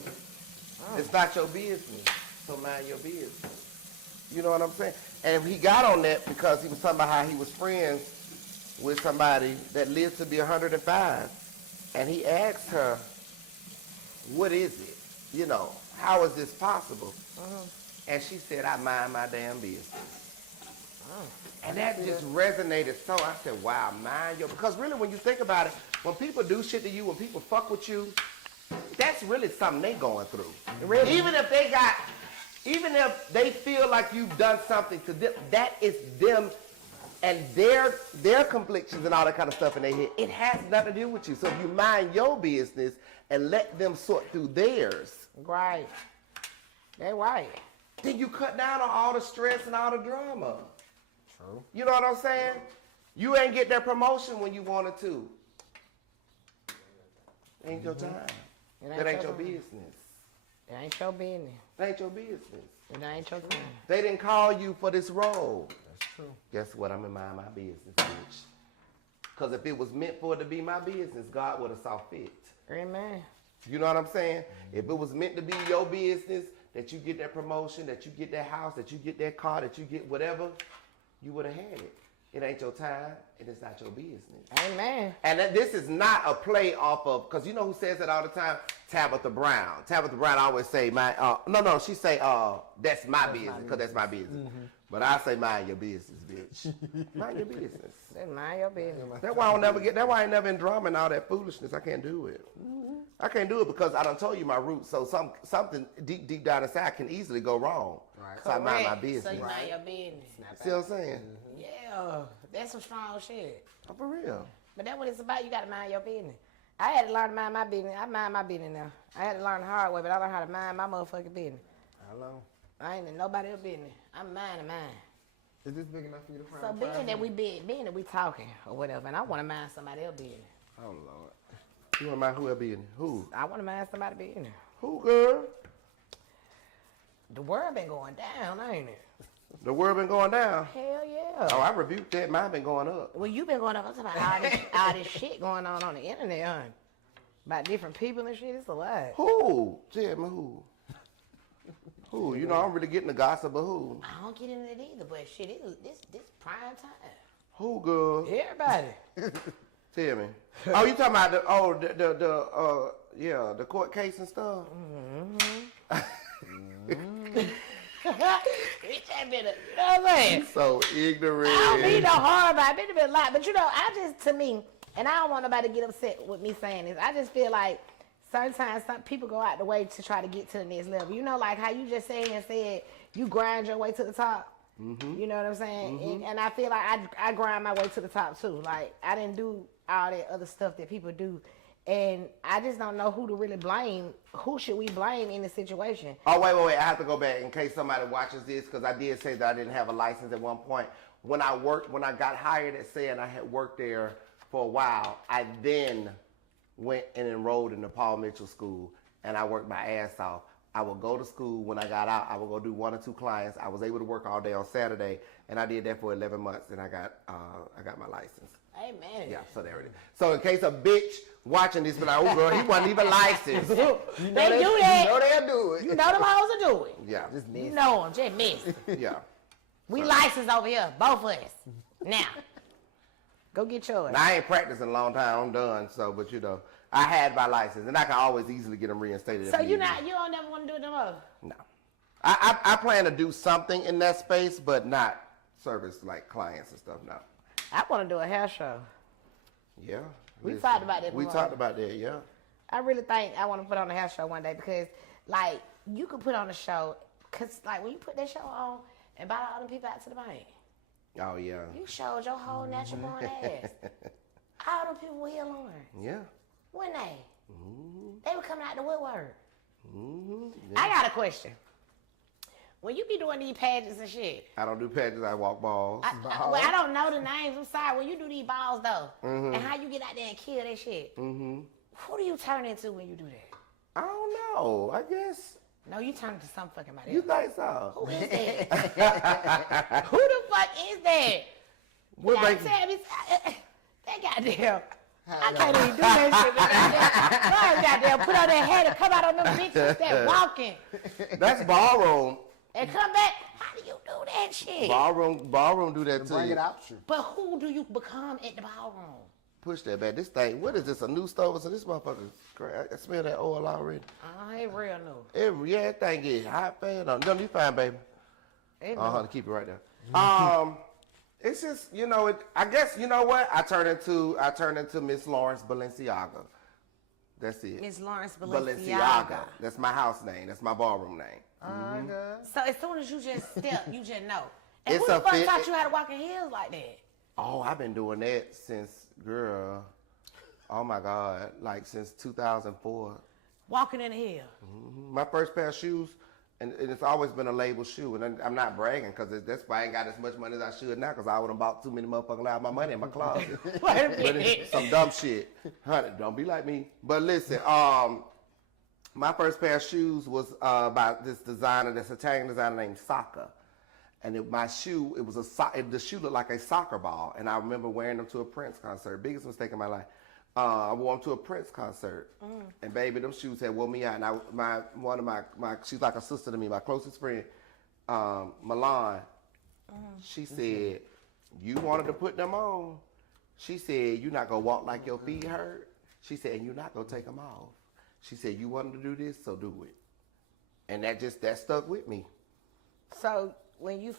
It's not your business, so mind your business. You know what I'm saying? And he got on that because he was talking about how he was friends with somebody that lived to be 105. And he asked her, what is it? You know, how is this possible? And she said, I mind my damn business. And that just resonated so. I said, wow, mind your... Because really, when you think about it, when people do shit to you, when people fuck with you, that's really something they going through. Really? Even if they feel like you've done something to them, that is them and their conflictions and all that kind of stuff in their head. It has nothing to do with you. So if you mind your business and let them sort through theirs. Right. They're right. Then you cut down on all the stress and all the drama. True. You know what I'm saying? You ain't get that promotion when you wanted to. Ain't your time. That ain't your business. It ain't your business. That ain't your business. It ain't your time. They didn't call you for this role. That's true. Guess what? I'm in mind my business, bitch. Because if it was meant for it to be my business, God would have saw fit. Amen. You know what I'm saying? If it was meant to be your business, that you get that promotion, that you get that house, that you get that car, that you get whatever, you would have had it. It ain't your time, and it's not your business. Amen. And this is not a play off of, because you know who says that all the time? Tabitha Brown. Tabitha Brown always say, she say, that's my business, because that's my business. Mm-hmm. But I say, mind your business, bitch. Mind your business. That's mind your business. That's why I ain't never in drama and all that foolishness. I can't do it. Mm-hmm. I can't do it because I done told you my roots, so something deep down inside can easily go wrong. Right. So I mind my business. So you mind your business. See what I'm saying? Mm-hmm. Yeah, that's some strong shit. Oh, for real. But that's what it's about. You got to mind your business. I had to learn to mind my business. I mind my business now. I had to learn the hard way, but I learned how to mind my motherfucking business. Hello. I ain't in nobody else's business. I'm minding mine. Is this big enough for you to fry? So being that we talking or whatever, and I want to mind somebody else business. Oh Lord. You want to mind who else be in it? Who? I want to mind somebody business. Who, girl? The world been going down, ain't it? The world been going down. Hell yeah. Oh, I rebuked that. Mine been going up. Well, you been going up. I'm talking about all this shit going on the internet, huh? About different people and shit. It's a lot. Who? Tell me who. Who? You know, I'm really getting the gossip, but who? I don't get into it either, but shit, this prime time. Who, girl? Everybody. Tell me. Oh, you talking about the court case and stuff? Bitch, I been, you know what I'm saying? So ignorant. I don't mean no harm, but I've been a bit lot. But you know, to me, and I don't want nobody to get upset with me saying this. I just feel like sometimes some people go out the way to try to get to the next level. You know, like how you just said you grind your way to the top. Mm-hmm. You know what I'm saying? Mm-hmm. And I feel like I grind my way to the top too. Like I didn't do all that other stuff that people do. And I just don't know who to really blame. Who should we blame in the situation? Oh, wait. I have to go back in case somebody watches this because I did say that I didn't have a license at one point. When I got hired at SAY and I had worked there for a while, I then went and enrolled in the Paul Mitchell School and I worked my ass off. I would go to school. When I got out, I would go do 1 or 2 clients. I was able to work all day on Saturday, and I did that for 11 months, and I got my license. Amen. Yeah, so there it is. So in case a bitch watching this be like, oh girl, he wasn't even licensed. They do that. You know they'll do it. You know them hoes will do it. Yeah. Just You know them, just miss. Yeah. We licensed over here, both of us. Now, go get yours. Now, I ain't practiced in a long time. I'm done. So, but you know, I had my license, and I can always easily get them reinstated. So you don't never want to do it no more? No. I plan to do something in that space, but not service like clients and stuff. No. I want to do a hair show. Yeah. We talked about that We before. talked about that. Yeah. I really think I want to put on a hair show one day because, like, you could put on a show, because, like, when you put that show on and brought all them people out to the bank, Oh yeah. you showed your whole natural born ass. All them people were here on. Yeah. Wouldn't they? Mm-hmm. They were coming out the woodwork. Mm-hmm. I got a question. When you be doing these pageants and shit, I don't do patches. I walk balls. I don't know the names. I'm sorry. When you do these balls though, and how you get out there and kill that shit, who do you turn into when you do that? I don't know. I guess. No, you turn into some fucking body. You think so? Who is that? Who the fuck is that? What Now, make- tell me, that goddamn. I can't even do that shit. Goddamn, put on that hat and come out on them bitches that walking That's ballroom. and come back. How do you do that shit? Ballroom do that to Bring you. it out you. But who do you become at the ballroom? Push that back. This thing, what is this, a new stove? So this motherfucker, I smell that oil already. I ain't real new. Yeah, that thing get hot, man. No, you fine, baby. Ain't To keep it right there. It's just, you know, I guess, you know what? I turned into Miss Lawrence Balenciaga. That's it. Miss Lawrence Balenciaga. Balenciaga. That's my house name. That's my ballroom name. So as soon as you just step, you just know. And It's who the a fuck fit- taught you how to walk in heels like that? Oh, I've been doing that since, girl, oh my God, like since 2004. Walking in a heel. My first pair of shoes, and it's always been a label shoe, and I'm not bragging because that's why I ain't got as much money as I should now because I would have bought too many motherfucking out of my money in my closet. Wait a But minute. it's some dumb shit. Honey, don't be like me. But listen, my first pair of shoes was by this designer, this Italian designer named Saka. And my shoe, the shoe looked like a soccer ball. And I remember wearing them to a Prince concert. Biggest mistake in my life. I wore them to a Prince concert. And baby, them shoes had wore me out. And one of my she's like a sister to me, my closest friend, Milan, she said, you wanted to put them on. She said, you're not going to walk like your feet hurt. She said, and you're not going to take them off. She said, you wanted to do this, so do it. And that stuck with me. So when you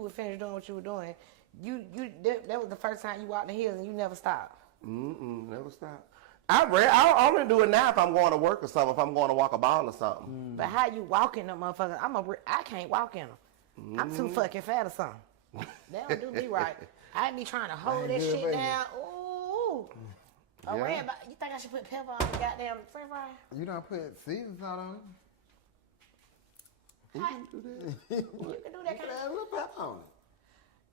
were finished doing what you were doing, that was the first time you walked in heels and you never stopped. Never stop. I only do it now if I'm going to work or something, if I'm going to walk a ball or something. But how you walk in them motherfuckers? I can't walk in them. I'm too fucking fat or something. They don't do me right. I be trying to hold that shit baby. down. Ooh. Yeah. You think I should put pepper on the goddamn french fry? You don't put seasons out on it? You can do that. You can do that kind Put a little pepper on it.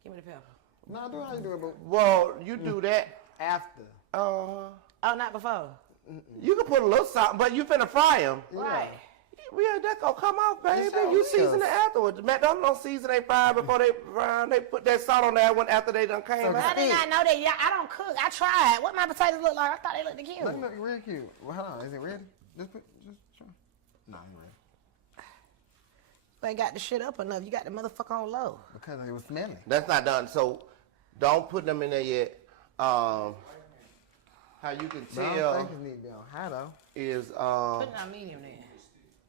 Give me the pepper. No, do how you do it, but Well, you do that. after. Oh, not before. You can put a little salt, but you finna fry them. Right. Yeah, that gonna come off, baby. sure You is. season it afterwards. McDonald's don't season they fry before they fry. They put that salt on there when after they done came So out. I did not know that. Yeah, I don't cook. I tried. What my potatoes look like? I thought they looked cute. They look real cute. Well, hold on. Is it ready? Just try. No, ain't ready. You ain't got the shit up enough. You got the motherfucker on low. Because it was smelly. That's not done. So don't put them in there yet. How you can But I tell don't think it need to be on high, though. is Put it on medium then.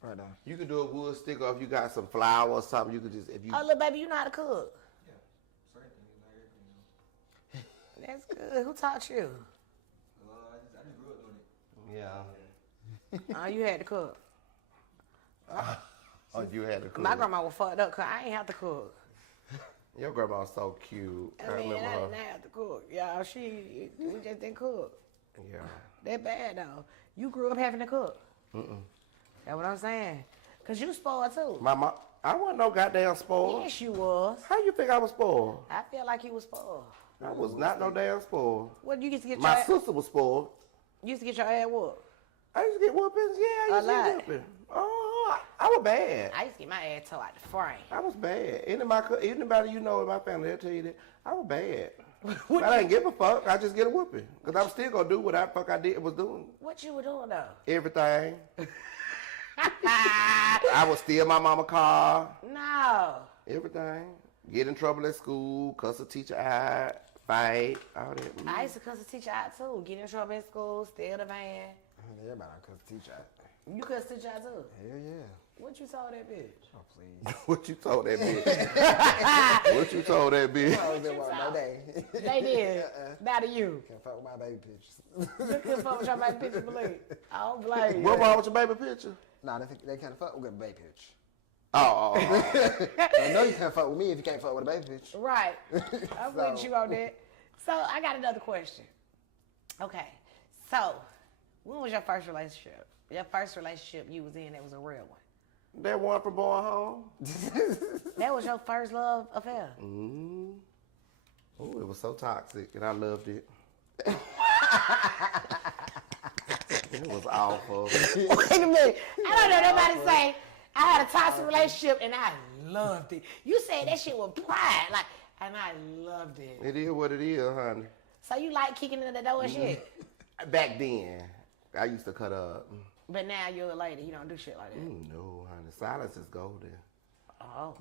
Right there. you can do a wood stick, or if you got some flour or something, you could just if you. Oh, little baby, you know how to cook. That's good. Who taught you? I just grew up doing it. Yeah. Oh, you had to cook. Oh, you had to cook. My grandma was fucked up because I ain't have to cook. Your grandma's so cute. I I mean, remember I her. didn't have to cook. Y'all, we just didn't cook. Yeah. That bad, though. You grew up having to cook. That's what I'm saying. Because you spoiled, too. My mom, I wasn't no goddamn spoiled. Yes, you was. How you think I was spoiled? I feel like you was spoiled. I was not no damn spoiled. What, you used to get My your sister was spoiled. you used to get your ass whooped? I used to get whoopings. Yeah, I used A lot. to get whooping. Oh, I was bad. I used to get my ass tore out the frame. I was bad. Anybody you know in my family, they'll tell you that. I was bad. But I didn't give a fuck. I just get a whooping. Because I'm still going to do what I fuck I did was doing. What you were doing, though? Everything. I would steal my mama car. No. Everything. Get in trouble at school. Cuss a teacher out. Fight. All that. I used to cuss the teacher out, too. Get in trouble in school, steal the van. Everybody could teach out. You cuss the teacher out, too. Hell yeah. What you told that bitch? Oh, please. What you told that bitch? What you told that bitch? Oh, there was no day. They did. Not to you. Can't fuck with my baby pictures. You couldn't fuck with your baby picture, believe. I don't blame you. What wrong with your baby picture? Nah, they can't fuck with a baby picture. Oh. I know you can't fuck with me if you can't fuck with a baby picture. Right. I'm So- with you on that. So, I got another question. Okay. So, when was your first relationship? Your first relationship you was in that was a real one? That one from Born Home? That was your first love affair? Mm. Oh, it was so toxic, and I loved it. It was awful. Wait a minute. I don't know nobody say, I had a toxic relationship and I loved it. You said that shit with pride, like, and I loved it. It is what it is, honey. So you like kicking in the door and shit? Back then, I used to cut up. But now you're a lady, you don't do shit like that. No, honey. Silence is golden. Oh.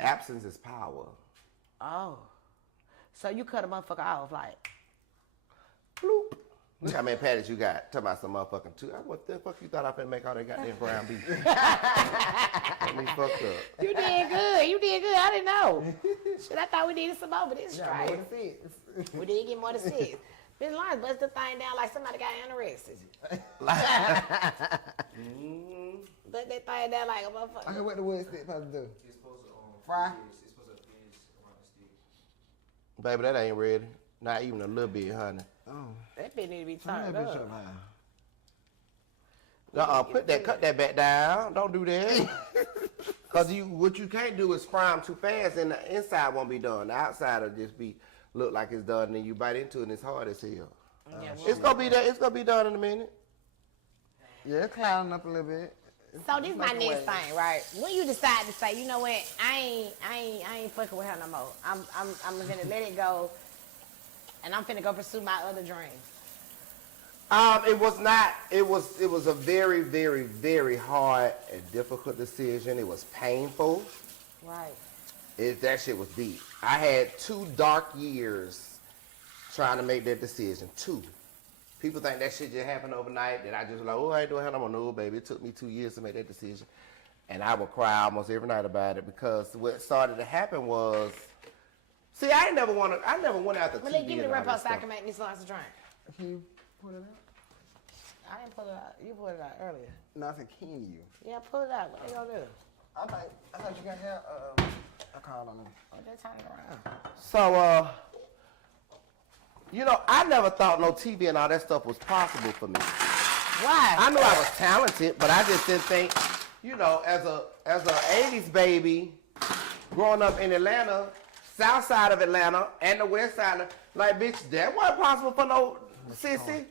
Absence is power. Oh. So you cut a motherfucker off, like, Bloop. Look how many patties you got. Talking about some motherfucking two. What the fuck you thought I finna make all that goddamn ground beef? Got me fucked up. you did good. You did good. I didn't know. Shit, I thought we needed some more, but it's Yeah, straight. more than six. We did get more than 6. Miss Lawrence bust the thing down like somebody got anorexic. Bust that thing down like a motherfucker. Okay, what the wood stick supposed to do? It's supposed to Fry? It's supposed to finish around the stick. Baby, that ain't ready. Not even a little bit, honey. Oh. That bitch need to be Turn turned that bitch up. up high. Cut that back down. Don't do that. Cause what you can't do is fry them too fast, and the inside won't be done. The outside will just look like it's done, and then you bite into it, and it's hard as hell. Yeah, It's gonna be that. It's gonna be done in a minute. Yeah, it's clouding up a little bit. So this is my next thing, right? When you decide to say, you know what, I ain't fucking with her no more. I'm gonna let it go, and I'm finna go pursue my other dreams. It was not. It was a very, very, very hard and difficult decision. It was painful. Right. That shit was deep. I had 2 dark years trying to make that decision. 2. People think that shit just happened overnight. That I just like, oh, I ain't doing that no more. No, baby, it took me 2 years to make that decision, and I would cry almost every night about it because what started to happen was, see, I never went after But TV. give me the and all rep that up so I stuff. can make Miss Lawrence a drink. Can you pull it out? I didn't pull it out. You pulled it out earlier. No, I said, can you? Yeah, pull it out. What they gonna do? I thought you got hair. I called on them. Oh, just turn it around. So, I never thought no TV and all that stuff was possible for me. Why? I knew I was talented, but I just didn't think, as a 80s baby, growing up in Atlanta, south side of Atlanta and the west side of, like, bitch, that wasn't possible for no sissy.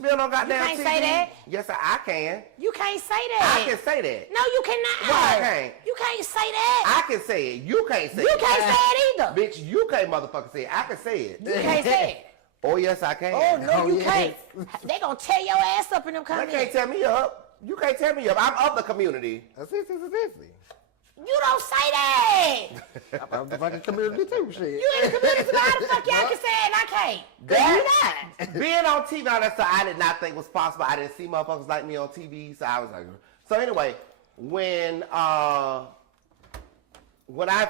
Bill no goddamn can't TV. say that. Yes, I can. You can't say that. I can say that. No, you cannot. Why I can't? You can't say that. I can say it. You can't say it. You can't say it either. Bitch, you can't motherfucking say it. I can say it. You can't say it. Oh, yes, I can. Oh, no, you yes. can't. They gonna tear your ass up in them They comments. can't tear me up. You can't tear me up. I'm of the community. You don't say that. I'm the fucking community too, shit. You in the community, so how the fuck y'all can say it and I can't? That, being on TV, now that's something I did not think was possible. I didn't see motherfuckers like me on TV, so I was like, so anyway, when I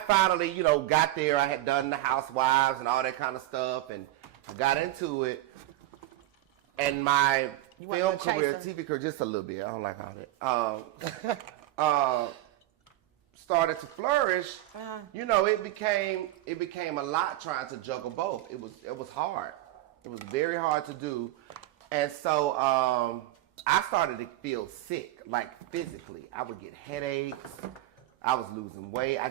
finally, you know, got there, I had done the Housewives and all that kind of stuff, and I got into it, and my film career, TV career, just a little bit. I don't like all that. Started to flourish. You know, it became a lot trying to juggle both. It was hard. It was very hard to do, and so I started to feel sick, like physically. I would get headaches. I was losing weight. I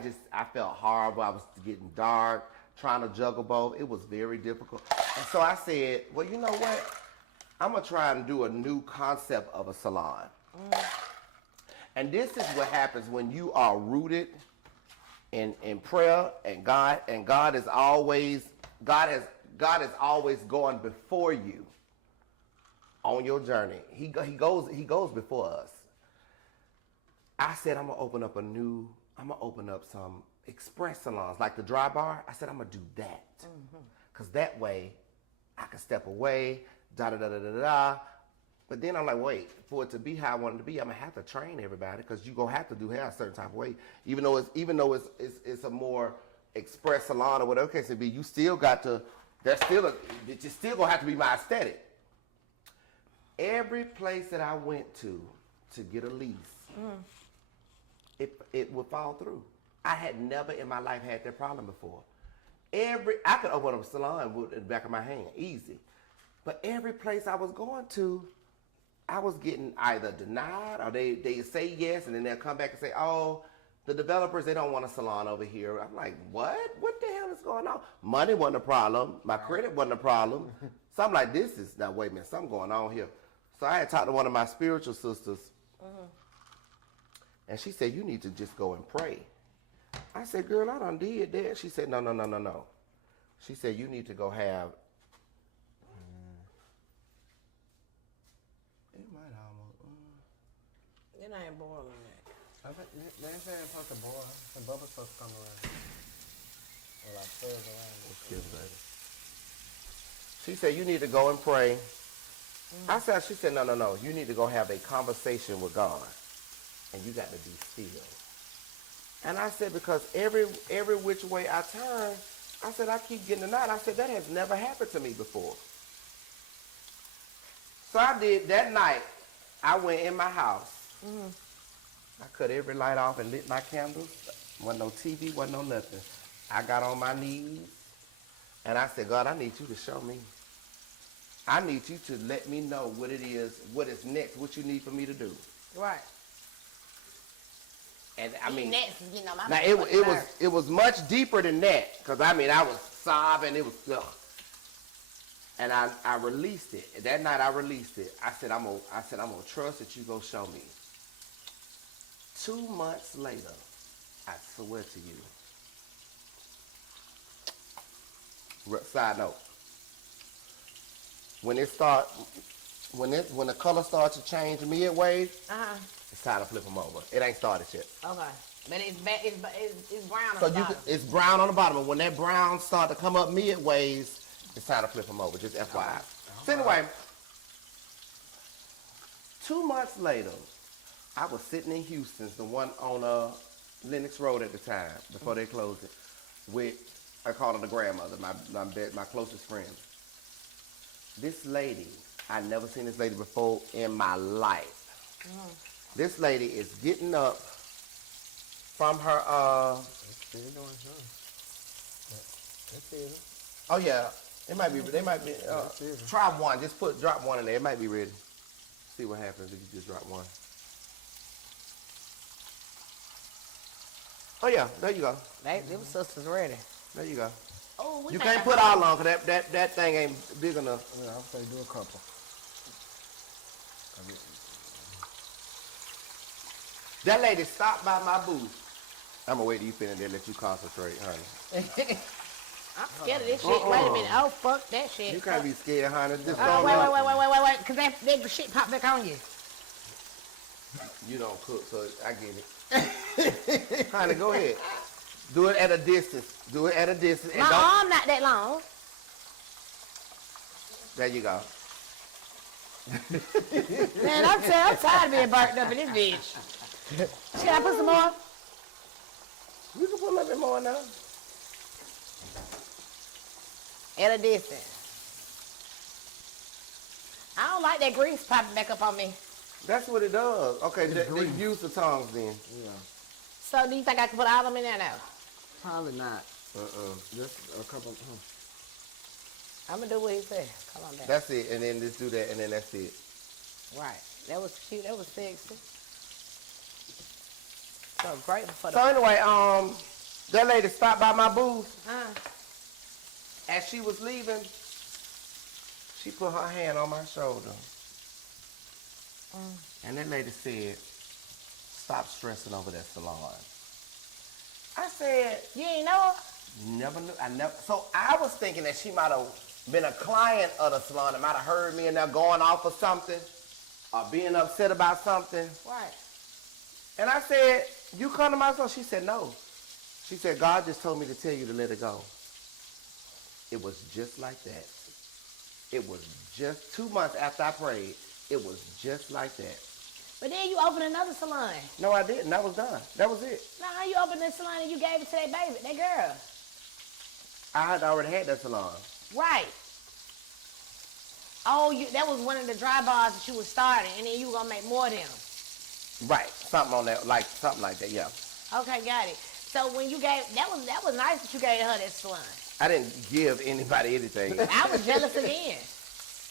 felt horrible. I was getting dark, trying to juggle both. It was very difficult. And so I said, well, you know what? I'm going to try and do a new concept of a salon. And this is what happens when you are rooted in prayer, and God is always going before you on your journey. He goes before us. I said I'm gonna open up some express salons like the Dry Bar. I said I'm gonna do that, cause that way I can step away. But then I'm like, wait, for it to be how I want it to be, I'm gonna have to train everybody, because you're gonna have to do hair a certain type of way. Even though it's a more express salon or whatever case it be, you still got to. It's still gonna have to be my aesthetic. Every place that I went to get a lease, it would fall through. I had never in my life had that problem before. I could open up a salon with the back of my hand, easy. But every place I was going to, I was getting either denied, or they say yes, and then they'll come back and say, oh, the developers, they don't want a salon over here. I'm like, what? What the hell is going on? Money wasn't a problem. My credit wasn't a problem. So I'm like, wait a minute, something going on here. So I had talked to one of my spiritual sisters, and she said, you need to just go and pray. I said, girl, I done did that. She said, no. She said, you need to go have, it might almost, It ain't boiling that. I think they ain't saying supposed to boil. The bubble's supposed to come around. Or like fuzz around. she said, you need to go and pray. She said, no. You need to go have a conversation with God. And you got to be still. And I said, because every which way I turn, I said, I keep getting denied. I said, that has never happened to me before. So I did that night. I went in my house. I cut every light off and lit my candles. Wasn't no TV, wasn't no nothing. I got on my knees and I said, God, I need you to show me. I need you to let me know what it is, what is next, what you need for me to do. Right. And I mean, next is getting on my now it was much deeper than that, because I mean I was sobbing. It was, and I released it. That night I released it. I said I'm gonna trust that you go show me. 2 months later, I swear to you. Side note. When the color starts to change midway, it's time to flip them over. It ain't started yet. Okay. But it's brown on So the bottom. it's brown on the bottom, and when that brown start to come up midways, it's time to flip them over. Just FYI. So anyway, 2 months later, I was sitting in Houston's, the one on Lenox Road at the time, before they closed it, with, I called her the grandmother, my closest friend. This lady, I never seen this lady before in my life. This lady is getting up from her, oh yeah, they might be, try one, drop one in there, it might be ready. See what happens if you just drop one. Oh yeah, there you go. They them sisters ready. There you go. Oh, we You think can't put all on, cause that thing ain't big enough. Yeah, I'll say do a couple. That lady stopped by my booth. I'm gonna wait till you finish and let you concentrate, honey. I'm scared of this shit. Wait a minute. Oh, fuck that shit. You can't be scared, honey. Just Oh, don't wait. Because that shit pop back on you. You don't cook, so I get it. Honey, go ahead. Do it at a distance. Do it at a distance. And My don't. arm not that long. There you go. Man, I'm tired of being burnt up in this bitch. Should I put some more? You can put a little bit more now. At a distance. I don't like that grease popping back up on me. That's what it does. Okay, they use the tongs then. Yeah. So do you think I can put all of them in there now? Probably not. Just a couple. I'm going to do what he said. Come on back. That's it, and then just do that, and then that's it. Right. That was cute. That was sexy. So grateful for So anyway, that lady stopped by my booth. the... As she was leaving, she put her hand on my shoulder. And that lady said, stop stressing over that salon. I said, You ain't know her? never knew. So I was thinking that she might have been a client of the salon and might have heard me and they're going off or something or being upset about something. Right. And I said, you come to my salon? She said, no. She said, God just told me to tell you to let it go. It was just like that. It was just 2 months after I prayed. It was just like that. But then you opened another salon. No, I didn't. That was done. That was it. No, you opened the salon and you gave it to that baby, that girl. I had already had that salon. Right. Oh, that was one of the dry bars that you was starting, and then you were gonna make more of them. Right. Something on that, like something like that. Yeah. Okay, got it. So when you gave that was nice that you gave her that salon. I didn't give anybody anything. I was jealous again.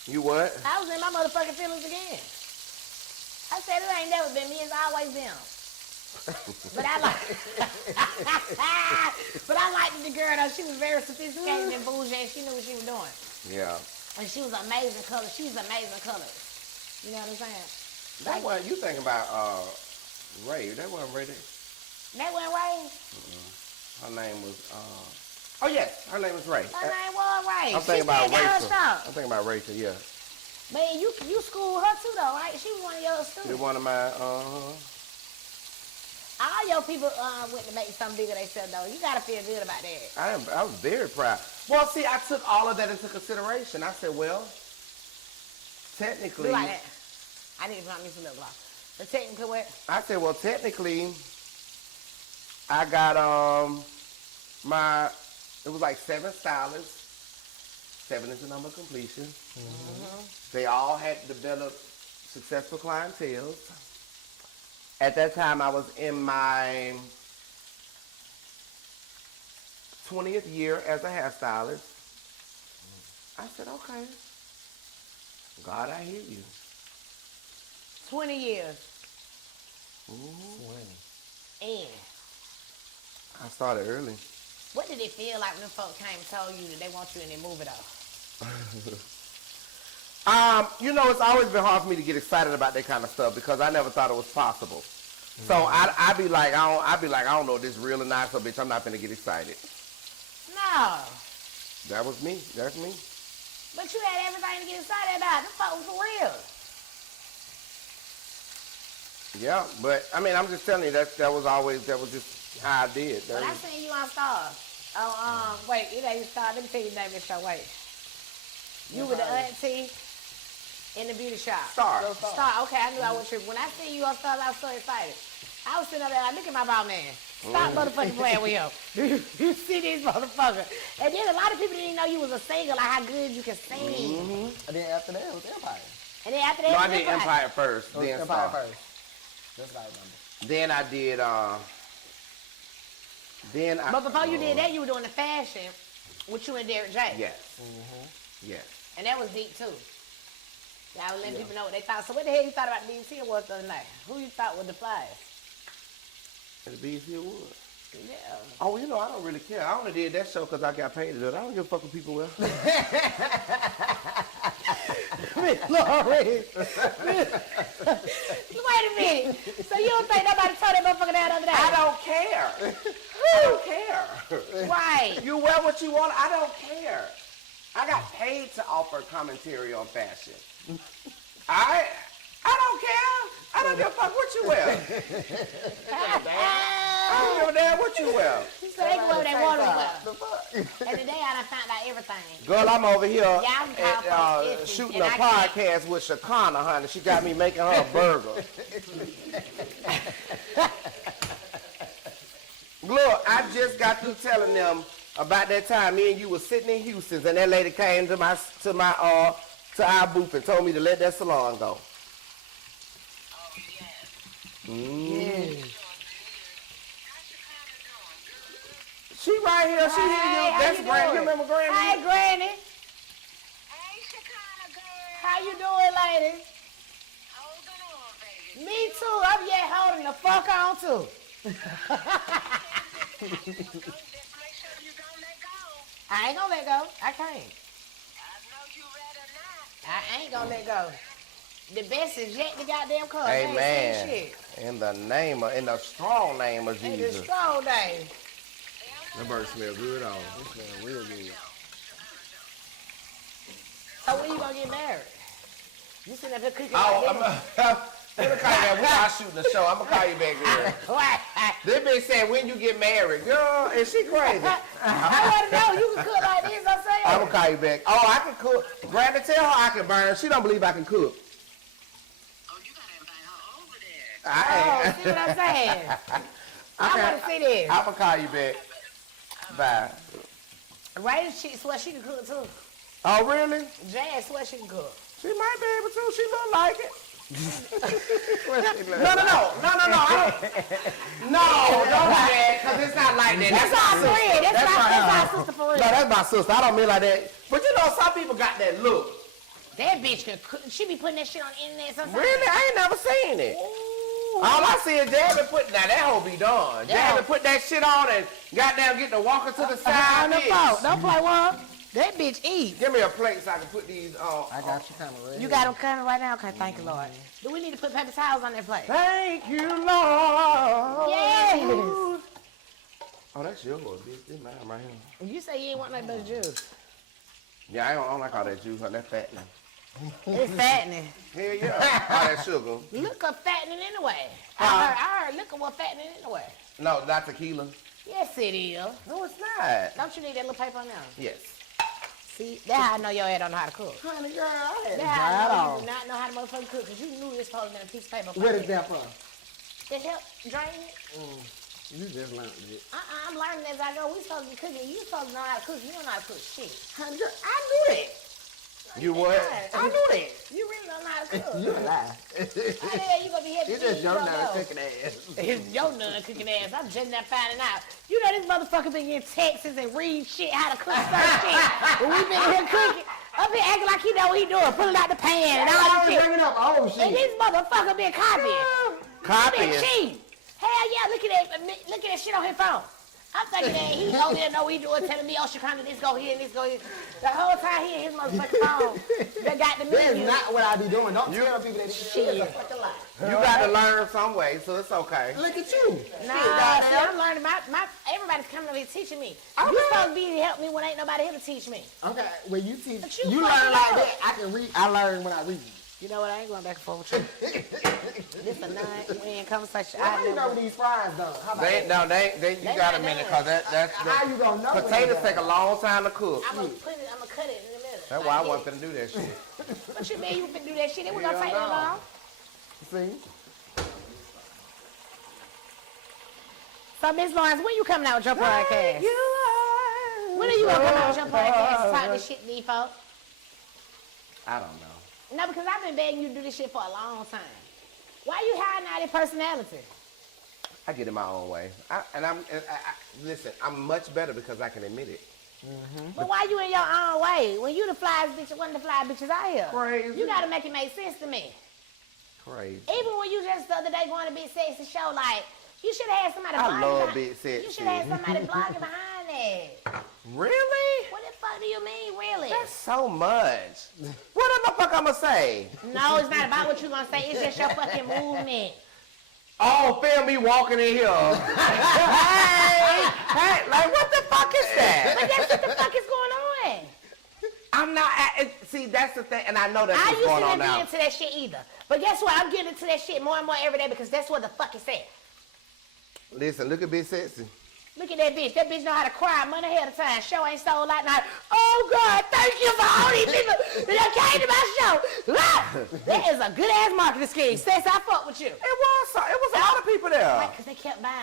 You what? I was in my motherfucking feelings again. I said it ain't never been me, it's always them. But I liked the girl though. She was very sophisticated and bougie, and she knew what she was doing. Yeah. And she was amazing color. She was amazing colors. You know what I'm saying? That one you thinking about Ray? That wasn't Ray. That went Ray. Her name was. Oh yes, her name was Ray. Her name was Ray. I'm thinking about got her Rachel. stuff. I'm thinking about Rachel. Yeah. Man, you schooled her too though, right? She was one of your She's students. one of my. All your people went to make something bigger themselves though. You gotta feel good about that. I was very proud. Well, see, I took all of that into consideration. I said, well, technically. Do like that. I need to put me some lip gloss. But technically what? I said, well, technically, I got it was like 7 stylists. 7 is the number of completion. Mm-hmm. They all had developed successful clientele. At that time, I was in my 20th year as a hairstylist. I said, okay, God, I hear you. 20 years. Mm-hmm. And I started early. what did it feel like when the folks came and told you that they want you in their movie though? You know, it's always been hard for me to get excited about that kind of stuff because I never thought it was possible. Mm-hmm. So I'd be like, I don't know if this is real or not, so bitch, I'm not gonna get excited. No. That was me. That's me. But you had everything to get excited about. Them folks for real. Yeah, but I mean, I'm just telling you that was just how I did. When I seen you on Star. Oh, wait, it ain't Star. Let me tell you the name of the show. Wait. You were the auntie in the beauty shop. Star. Star. Okay, I knew I was tripping. When I seen you on Star, I was so excited. I was sitting up there like, look at my bald man. Stop motherfucking playing with him. You see this motherfucker. And then a lot of people didn't know you was a singer, like how good you can sing. And then after that, it was Empire. And then after that, No, it I was did Empire first, It was then Empire Star. first. That's what I remember. Then I did. But before you did that, you were doing the fashion with you and Derek J. Yes. Mm-hmm. Yes. And that was deep too. Y'all was letting people know what they thought. So what the hell you thought about BET Awards the other night? Who you thought was the flyest? The BET Awards. Yeah. Oh, you know, I don't really care. I only did that show because I got paid to do it. I don't give a fuck what people wear. Miss Lawrence. Wait a minute. So you don't think nobody told that motherfucker that other day? I don't care. I don't care. Right. You wear what you want. I don't care. I got paid to offer commentary on fashion. I don't care. I don't give a fuck what you wear. I don't give a damn what you wear. So they can wear what they want to wear. And today I done found out everything. Girl, I'm over here I'm called shooting and a I can't. podcast with Shekinah, honey. She got me making her a burger. Look, I just got through telling them about that time me and you was sitting in Houston and that lady came to our booth and told me to let that salon go. She right here. She hear you. That's Granny. You remember Granny? Hey, Granny. Hey, Shekinah girl. How you doing, lady? Holding on, baby. Me too. I'm yet holding the fuck on too. Just make sure you don't let go. I ain't gonna let go. I can't. I know you ready now. I ain't gonna let go. The best is yet to goddamn come. Amen. Shit. In the strong name of In the Jesus. strong day. That bird smell good on. It smell real good. So when you gonna get married? You sitting up here cooking Oh, like I'm gonna call you back. We're not shooting the show. I'm gonna call you back, girl. What? This bitch said, when you get married, girl, is she crazy? I want to know. You can cook like this, I'm saying. I'm gonna call you back. Oh, I can cook. Granny, tell her I can burn. She don't believe I can cook. Oh, you gotta invite her over there. I Oh, ain't. see what I'm saying? I want to see this. I'm gonna call you back. Bye. Ray, she swear she can cook too. Oh, really? Jan swear she can cook. She might be able to. She look like it. No. Don't do that, because it's not like that. That's our friend. That's our sister for real. No, that's my sister. I don't mean like that. But you know, some people got that look. That bitch can cook. She be putting that shit on the internet sometimes. Really? I ain't never seen it. All I see is Jasmine put, now that hoe be done. Yeah. Jasmine put that shit on and goddamn get the walker to the side. Don't play one. That bitch eat. Give me a plate so I can put these on. I got you kind of ready. You got them coming right now? Okay, thank you, Lord. Do we need to put paper towels on that plate? Thank you, Lord. Yes. Oh, that's yours, bitch. This mine right here. You say you ain't want nothing but juice. Yeah, I don't like all that juice. All that fattening. It's fattening. Hell yeah. All that sugar. Liquor fattening anyway. I heard liquor was fattening anyway. No, not tequila. Yes, it is. No, it's not. Don't you need that little paper on there? Yes. See, that's how I know your ass don't know how to cook. Honey, girl, I had That's to how I dry it know you off. do not know how to motherfucking cook, because you knew this supposed to be a piece of paper. What is that for? To help drain it. You just learned it. I'm learning as I go. We supposed to be cooking. You supposed to know how to cook. You don't know how to cook shit. Honey, girl, I knew that. You what? I knew that. You really don't know how to cook. You a lie. How the hell you gonna be happy? It's just your don't nose know? cooking ass. It's your nun cooking ass. I'm just now finding out. You know this motherfucker been in Texas and read shit how to cook certain shit. But we been here cooking. Up here acting like he know what he doing, pulling out the pan and all that shit. Bringing up old And shit. this motherfucker been copying. Copying. Been cheating. Hell yeah, look at that shit on his phone. I'm thinking that he over there know what he doing, telling me, oh, Shekinah, this go here and this go here. The whole time he in his motherfucking phone, they got the That's menu. not what I be doing. Don't tell people that shit is a Shit. fucking lie. You got to learn some way, so it's okay. Look at you. Nah, see, I'm learning. Everybody's coming over here teaching me. You supposed to be to help me when ain't nobody here to teach me. Okay, when you teach, But you you fucking learn like up. that. I can read. I learn when I read. You know what? I ain't going back and forth with you. This a we in conversation. How you know these fries though? How about They that? you got a minute, because that's How you gonna know? when potatoes they take a long time to cook. I'm gonna cut it in the middle. That's why I wasn't finna do that shit. What you mean you finna do that shit? It wasn't gonna take that long. See? So, Miss Lawrence, when you coming out with your podcast? When are you gonna come out with your podcast? Talk this shit to these folks? I don't know. No, because I've been begging you to do this shit for a long time. Why you hiding out your personality? I get in my own way. Listen, I'm much better because I can admit it. But why you in your own way? When you the flyest bitch, one of the fly bitches out here. Crazy. You gotta make it make sense to me. Crazy. Even when you just the other day going to be sexy show, like, You should have had somebody I blogging love behind. big sexy. You should have had somebody blogging behind that. Really? What the fuck do you mean, really? That's so much. What the fuck I'ma say? No, it's not about what you're gonna say. It's just your fucking movement. Oh, film me walking in here. hey, like what the fuck is that? But that's what the fuck is going on. I'm not. See, that's the thing, and I know that's I what's used going to on not be now. into that shit either. But guess what? I'm getting into that shit more and more every day because that's what the fuck it said. Listen, look at Big Sexy. Look at that bitch. That bitch know how to cry a month ahead of time. Show ain't sold out now. Oh God, thank you for all these people that came to my show. That is a good ass marketing scheme. Says I fuck with you. It was a lot of people there. Right, because they kept buying.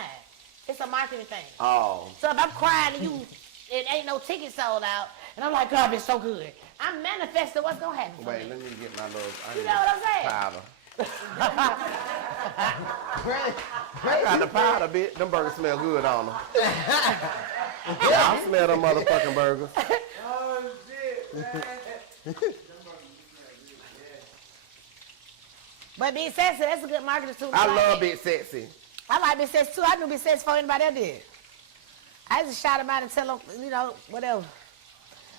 It's a marketing thing. Oh. So if I'm crying and it ain't no ticket sold out, and I'm like, God, it's so good. I'm manifesting what's gonna happen for Wait, me. let me get my little. You know what I'm saying? Powder. I got the powder, bitch. Them burgers smell good on them. Yeah, I smell them motherfucking burgers. Oh, shit, man. But Big Sexy, that's a good marketing tool. I like love that. Big Sexy. I like Big Sexy too. I knew Big Sexy before anybody else did. I just shout him out and tell him, you know, whatever.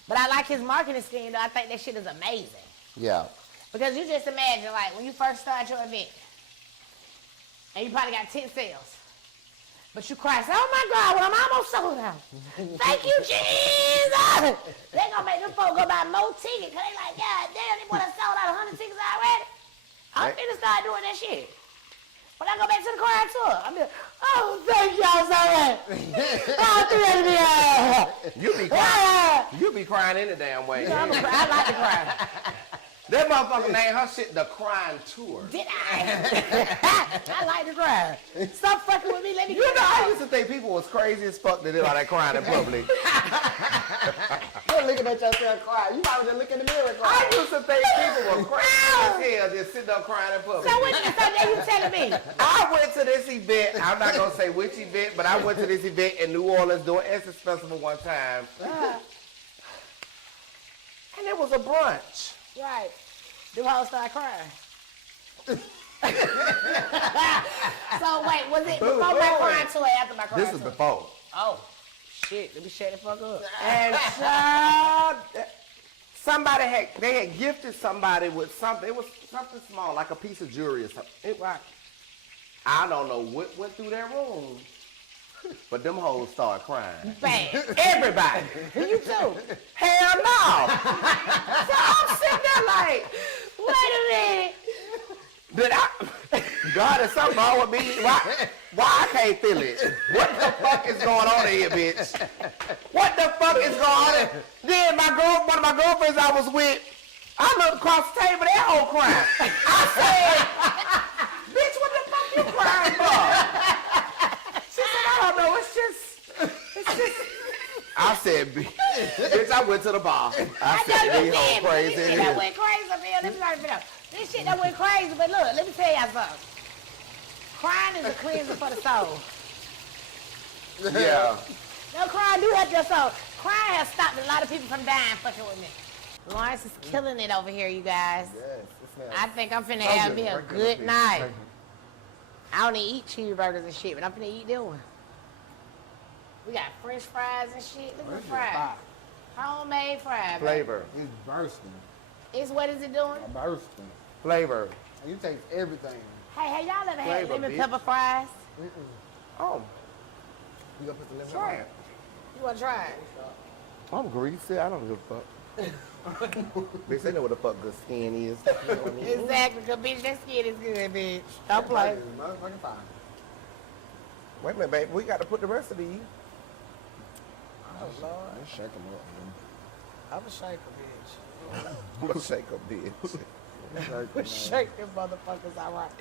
But I like his marketing scheme though. I think that shit is amazing. Yeah. Because you just imagine, like, when you first start your event, and you probably got 10 sales, but you cry, say, oh my God, well, I'm almost sold out. Thank you, Jesus. They gonna make them folks go buy more tickets, because they like, God damn, they wanna sold out 100 tickets already. I'm Right. finna start doing that shit. When I go back to the choir tour, I'm like, oh, thank y'all so much. Oh, You be crying. You be crying any damn way. I like to cry. That motherfucker named her shit the Crying Tour. Did I? I like to cry. Stop fucking with me. Let me You know, I used to think people was crazy as fuck that did all that crying in public. You're looking at yourself crying. You might just look in the mirror and cry. I used to think people were crazy as hell just sitting up crying in public. So what you say that you telling me? I went to this event. I'm not gonna say which event, but I went to this event in New Orleans doing Essence Festival one time, and it was a brunch. Right. Them hoes start crying. So wait, was it before my crying tour or after my crying This was tour? before. Oh, shit. Let me shut the fuck up. And somebody had gifted somebody with something. It was something small, like a piece of jewelry or something. I don't know what went through their room, but them hoes started crying. Bang. Everybody. You too. Hell no. So I'm sitting there like, Wait a minute. God, is something wrong with me? Why I can't feel it? What the fuck is going on here, bitch? What the fuck is going on here? Then one of my girlfriends I was with, I looked across the table, that whole crying. I said, bitch, what the fuck you crying for? She said, I don't know, it's just. I said, bitch, I went to the bar. I said, know you these hoes did, but crazy. this shit that went crazy, man. Let me try to figure out. This shit that went crazy, but look, let me tell y'all something. Crying is a cleanser for the soul. Yeah. No, crying do help your soul. Crying has stopped a lot of people from dying fucking with me. Lawrence is killing it over here, you guys. I think I'm finna have me a good night. I don't even eat cheeseburgers and shit, but I'm finna eat them one. We got French fries and shit. Look at the fries. Homemade fries. Flavor. It's bursting. It's what is it doing? Bursting. Flavor. You taste everything. Hey, y'all ever had Flavor, lemon bitch. pepper fries? Oh, You gonna put the lemon try on it. You wanna try it? I'm greasy. I don't give a fuck. Bitch, they know what the fuck good skin is. Exactly, cause bitch, that skin is good, bitch. Don't play. It's motherfucking fine. Wait a minute, babe. We got to put the rest of these. Oh, Lord. Let's shake them up, man. I'm a shaker, bitch. I'm gonna shake a bitch. Shake them motherfuckers, all right.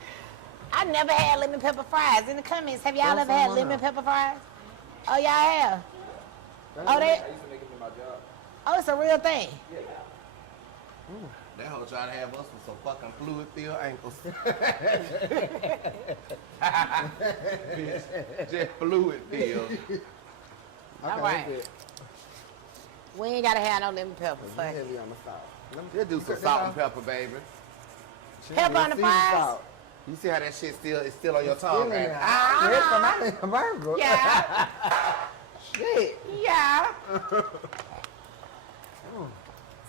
I never had lemon pepper fries. In the comments, have y'all ever had lemon pepper fries? Oh, y'all have? Oh, they? I used to make it in my job. Oh, it's a real thing. That hoe trying to have us with some fucking fluid-filled ankles. Bitch, just fluid-filled. All right. We ain't gotta have no lemon pepper. Fuck it. Heavy on the salt. Just do some salt and pepper, baby. Pepper on the Sea fries? salt. You see how that shit is still on your Still tongue, in man? there. I read from my Hamburger. Yeah. Shit. Yeah.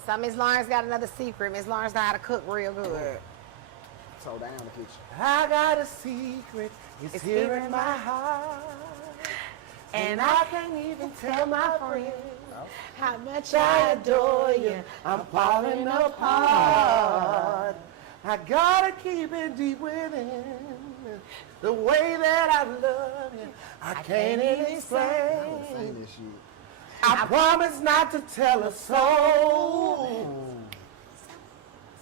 So Miss Lawrence got another secret. Miss Lawrence know how to cook real good. So down the kitchen. I got a secret. It's here in my heart. And I can't even tell my friends how much I adore you. I'm falling apart. I gotta keep it deep within. The way that I love you, I can't explain. Saying this shit. I promise not to tell a soul.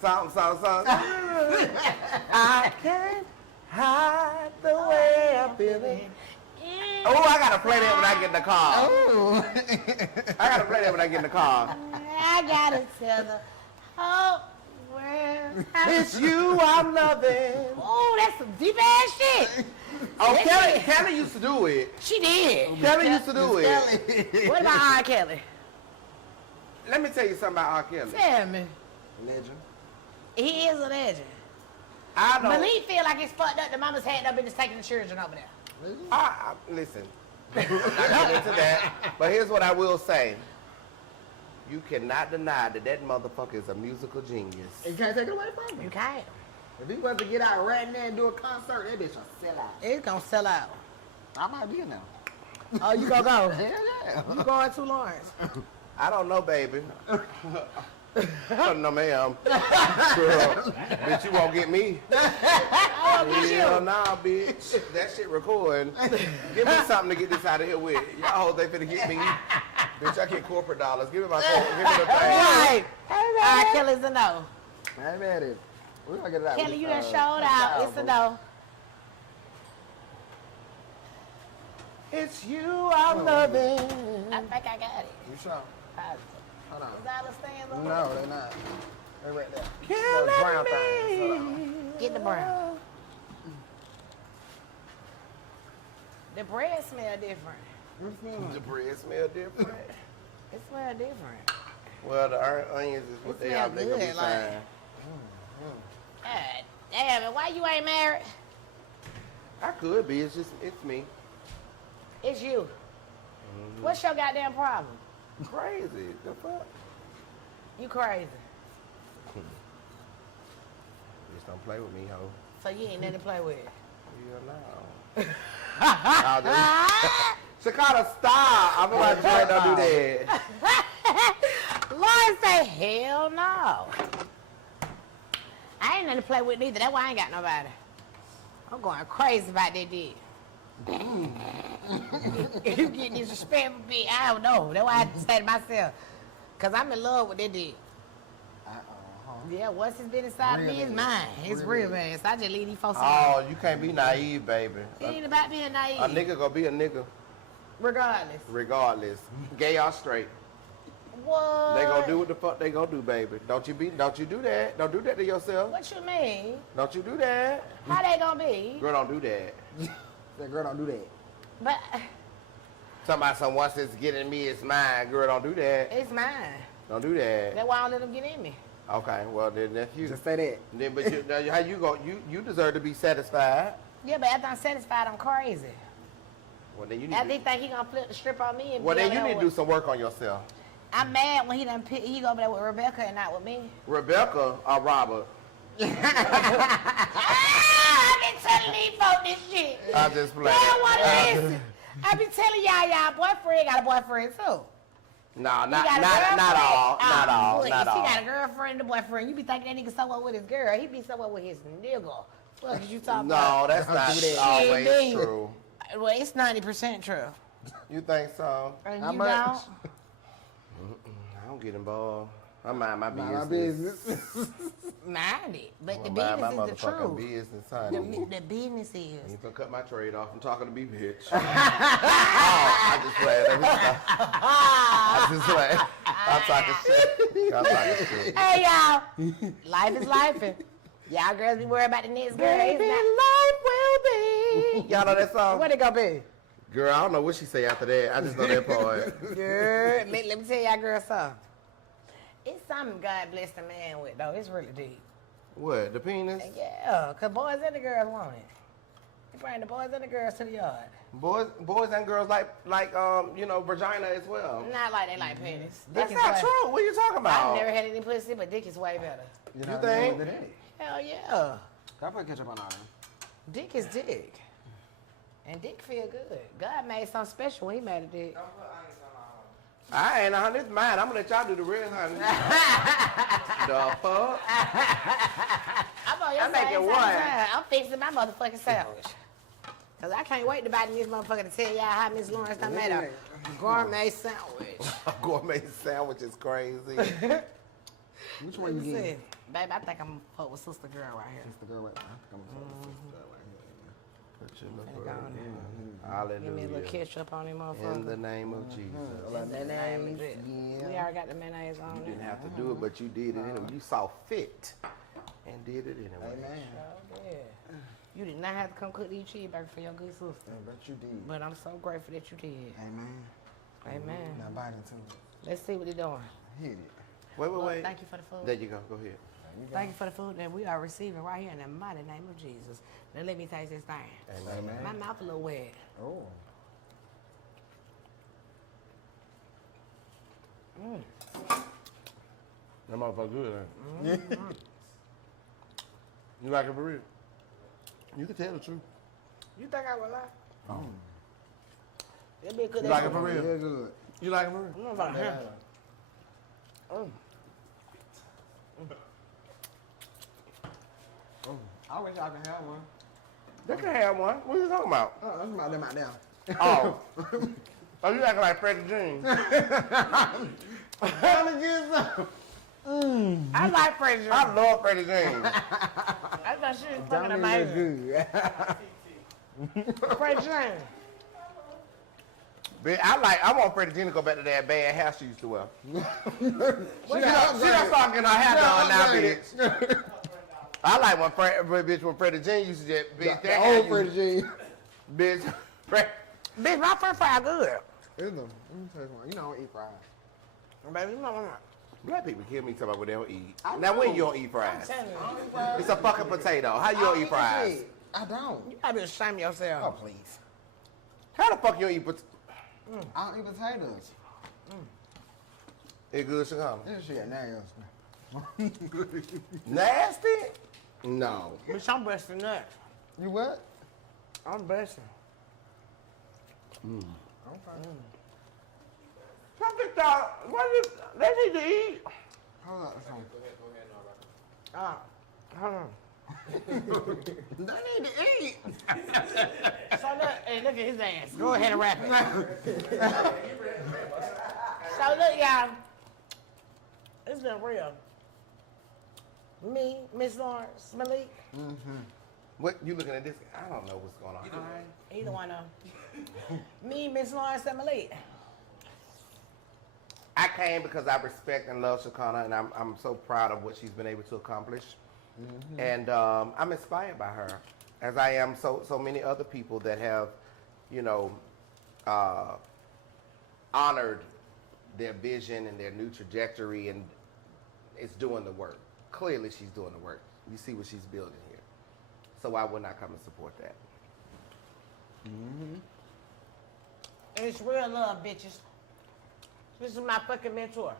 Song. I can't hide the way I'm feeling. Oh, I gotta play that when I get in the car. I gotta play that when I get in the car. I gotta tell the whole world. It's you I'm loving. Oh, that's some deep ass shit. Oh, Kelly used to do it. She did. Kelly used to do it. What about R. Kelly? Let me tell you something about R. Kelly. Tell me. Legend. He is a legend. I don't. Malik feel like it's fucked up. The mama's had up in just taking the children over there. Listen, I'm not getting into that. But here's what I will say. You cannot deny that motherfucker is a musical genius. You can't take it away from You me. can't. If he was to get out right now and do a concert, that bitch will sell out. It's gonna sell out. I might be in there. Oh, you gonna go? Hell yeah. You going to Lawrence? I don't know, baby. No, ma'am. Girl, bitch, you won't get me. Hell nah, bitch. That shit recording. Give me something to get this out of here with. Y'all hoes they finna get me. Bitch, I get corporate dollars. Give me my corporate. Give me the thing. Right. R. Kelly's a no. I ain't mad at it. We're gonna get it out. Kelly, with, you done showed out. It's a no. It's you I'm loving. I think I got it. You sure? Positive. Hold on. Is Alice staying on? No, they're not. They're right there. Killing Those brown me. things. Hold on. Get the brown. The bread smell different. The bread smell different. It smell different. Well, the onions is what It they are. smell They gonna be good, like- fine. God damn it. Why you ain't married? I could be. It's me. It's you. What's your goddamn problem? Crazy. The fuck? You crazy. Just don't play with me, ho. So you ain't nothing to play with. Hell no. Shekinah, stop. I'm like, don't do that. Lord say, hell no. I ain't nothing to play with neither. That's why I ain't got nobody. I'm going crazy about that dick. You get disrespectful, bitch. I don't know. That's why I have to say to myself. Because I'm in love with that dick. Yeah, once it's been inside Real me, it's ass. mine. It's real, man. So I just leave these folks alone. Oh, you can't be naive, baby. It ain't about being naive. A nigga gonna be a nigga, Regardless. regardless. Gay or straight. What? They gonna do what the fuck they gonna do, baby. Don't you do that. Don't do that to yourself. What you mean? Don't you do that. How they gonna be? Girl, don't do that. That girl don't do that. But Somebody, once it's getting me, it's mine. Girl, don't do that. it's mine. Don't do that. That's why I don't let them get in me. Okay, well then that's you. Just say that. Then, but you, now, how you go? You deserve to be satisfied. Yeah, but after I'm satisfied, I'm crazy. Well then you need. After he To, think he gonna flip the strip on me and well be then over you there need to do with- some work on yourself. I'm mad when he done pick, he go over there with Rebecca and not with me. Rebecca or Robert? I've been telling these folks this shit. I just play. They don't want to listen. I be telling y'all boyfriend got a boyfriend too. No, He not got a all, girlfriend. not all. Please. Not all. He got a girlfriend and a boyfriend. You be thinking that nigga somewhere with his girl. He be somewhere with his nigga. What is you talking about? No, that's not do that. always Shit, true. Well, it's 90% true. You think so? And How you much? don't? I don't get involved. I mind my business. Mind my business. Mind it. But the I mind my business is the motherfucking truth. business, honey. The business is. You can cut my trade off. I'm talking to me, bitch. Oh, I just played. I just played. I'm talking shit. I'm talking shit. Hey, y'all. Life is life. Y'all girls be worried about the next girl. It's Baby, not- life will be. Y'all know that song? What it gonna be? Girl, I don't know what she say after that. I just know that part. Girl, let me tell y'all girls something. It's something God blessed a man with, though. It's really deep. What, the penis? Yeah, because boys and the girls want it. You bring the boys and the girls to the yard. Boys and girls like vagina as well. Not like they like penis. That's Dick is not way- true. What are you talking about? I've never had any pussy, but dick is way better. You think? Hell yeah. I put ketchup on all them. Dick is dick. And dick feel good. God made something special when he made a dick. I ain't on this mine. I'm gonna let y'all do the real honey. The fuck? I'm on your I'm making same one. time. I'm fixing my motherfucking sandwich. Cause I can't wait to bite in this motherfucker to tell y'all how Miss Lawrence done made a gourmet sandwich. A gourmet sandwich is crazy. Which one you Listen, get? baby, I think I'm gonna fuck with sister girl right here. It's the girl right now. I think I'm gonna fuck with this girl right here. Put your little Go bird on there. in. Give me a little Hallelujah. ketchup on him, In motherfucker. the name of Jesus. In the name of Jesus. Yeah. We already got the mayonnaise on You there. didn't have to do it, but you did it anyway. You saw fit and did it anyway. Amen. Oh, yeah. You did not have to come cook these cheeseburgers for your good sister. I bet you did. But I'm so grateful that you did. Amen. Amen. Now bite into it. Let's see what they're doing. Hit it. Wait, Lord, wait. thank you for the food. There you go. Go ahead. Thank you for the food that we are receiving right here in the mighty name of Jesus. Now let me taste this thing. Amen. My mouth a little wet. Oh. That motherfucker good, ain't it? You like it for real? You can tell the truth. You think I would lie? It'd be a good. You like it for real? Yeah, good. You like it for real? I'm about here. I wish I could have one. They can have one. What are you talking about? Oh, that's about them out there. Oh. Oh, you acting like Freddie Jean. I like Fraser. I love Freddie Jean. I thought she was fucking Don't amazing. good. Fraser. Bitch, I want Freddie Jean to go back to that bad hair she used to wear. She done start getting her hair done now, bitch. I like when Freddie Jean used to just, bitch, The that hair old Freddie Jean. Bitch, Bitch, my french fry good. Let me taste one. You know I don't eat fries. Baby, you know what I'm not. black people kill me talking about what they don't eat. I Now when know. you don't eat fries? Tell me. It's a fucking potato. How you don't eat fries? I don't. You gotta be ashamed of Oh, yourself. please. How the fuck you don't eat potatoes? I don't eat potatoes. It good, Shekinah? This shit nasty. Nasty? No. Bitch, I'm busting nuts. You what? I'm busting. Okay. Something thought, they need to eat. Hold on. Hold on. They need to eat. So look, hey, look at his ass. Go ahead and wrap it. So look, y'all. It's been real. Me, Miss Lawrence, Malik, What, you looking at this? I don't know what's going on. either one of them. Me, Miss Lawrence, and Malik. I came because I respect and love Shekinah, and I'm so proud of what she's been able to accomplish. And I'm inspired by her, as I am so many other people that have, honored their vision and their new trajectory, and it's doing the work. Clearly, she's doing the work. You see what she's building here. So I would not come and support that. And it's real love, bitches. This is my fucking mentor.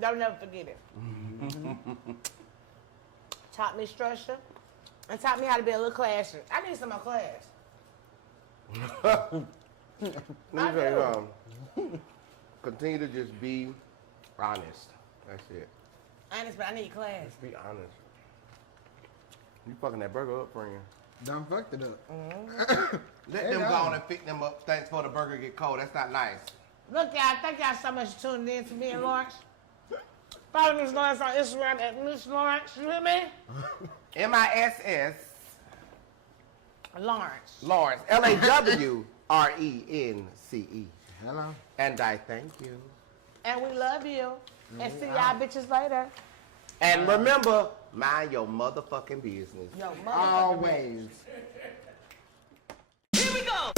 Don't never forget it. Taught me structure and taught me how to be a little classy. I need some more class. Let me tell you something. Continue to just be honest. That's it. Honest, but I need class. Just be honest. You fucking that burger up, friend. Done fucked it up. Let them go on and pick them up. Thanks for the burger get cold. That's not nice. Look, y'all, thank y'all so much for tuning in to me and Lawrence. Follow Miss Lawrence on Instagram at Miss Lawrence. You hear me? MISS Lawrence. Lawrence. LAWRENCE. Hello. And I thank you. And we love you. And see y'all bitches later. And remember, mind your motherfucking business. Yo, motherfucker. Always. Here we go.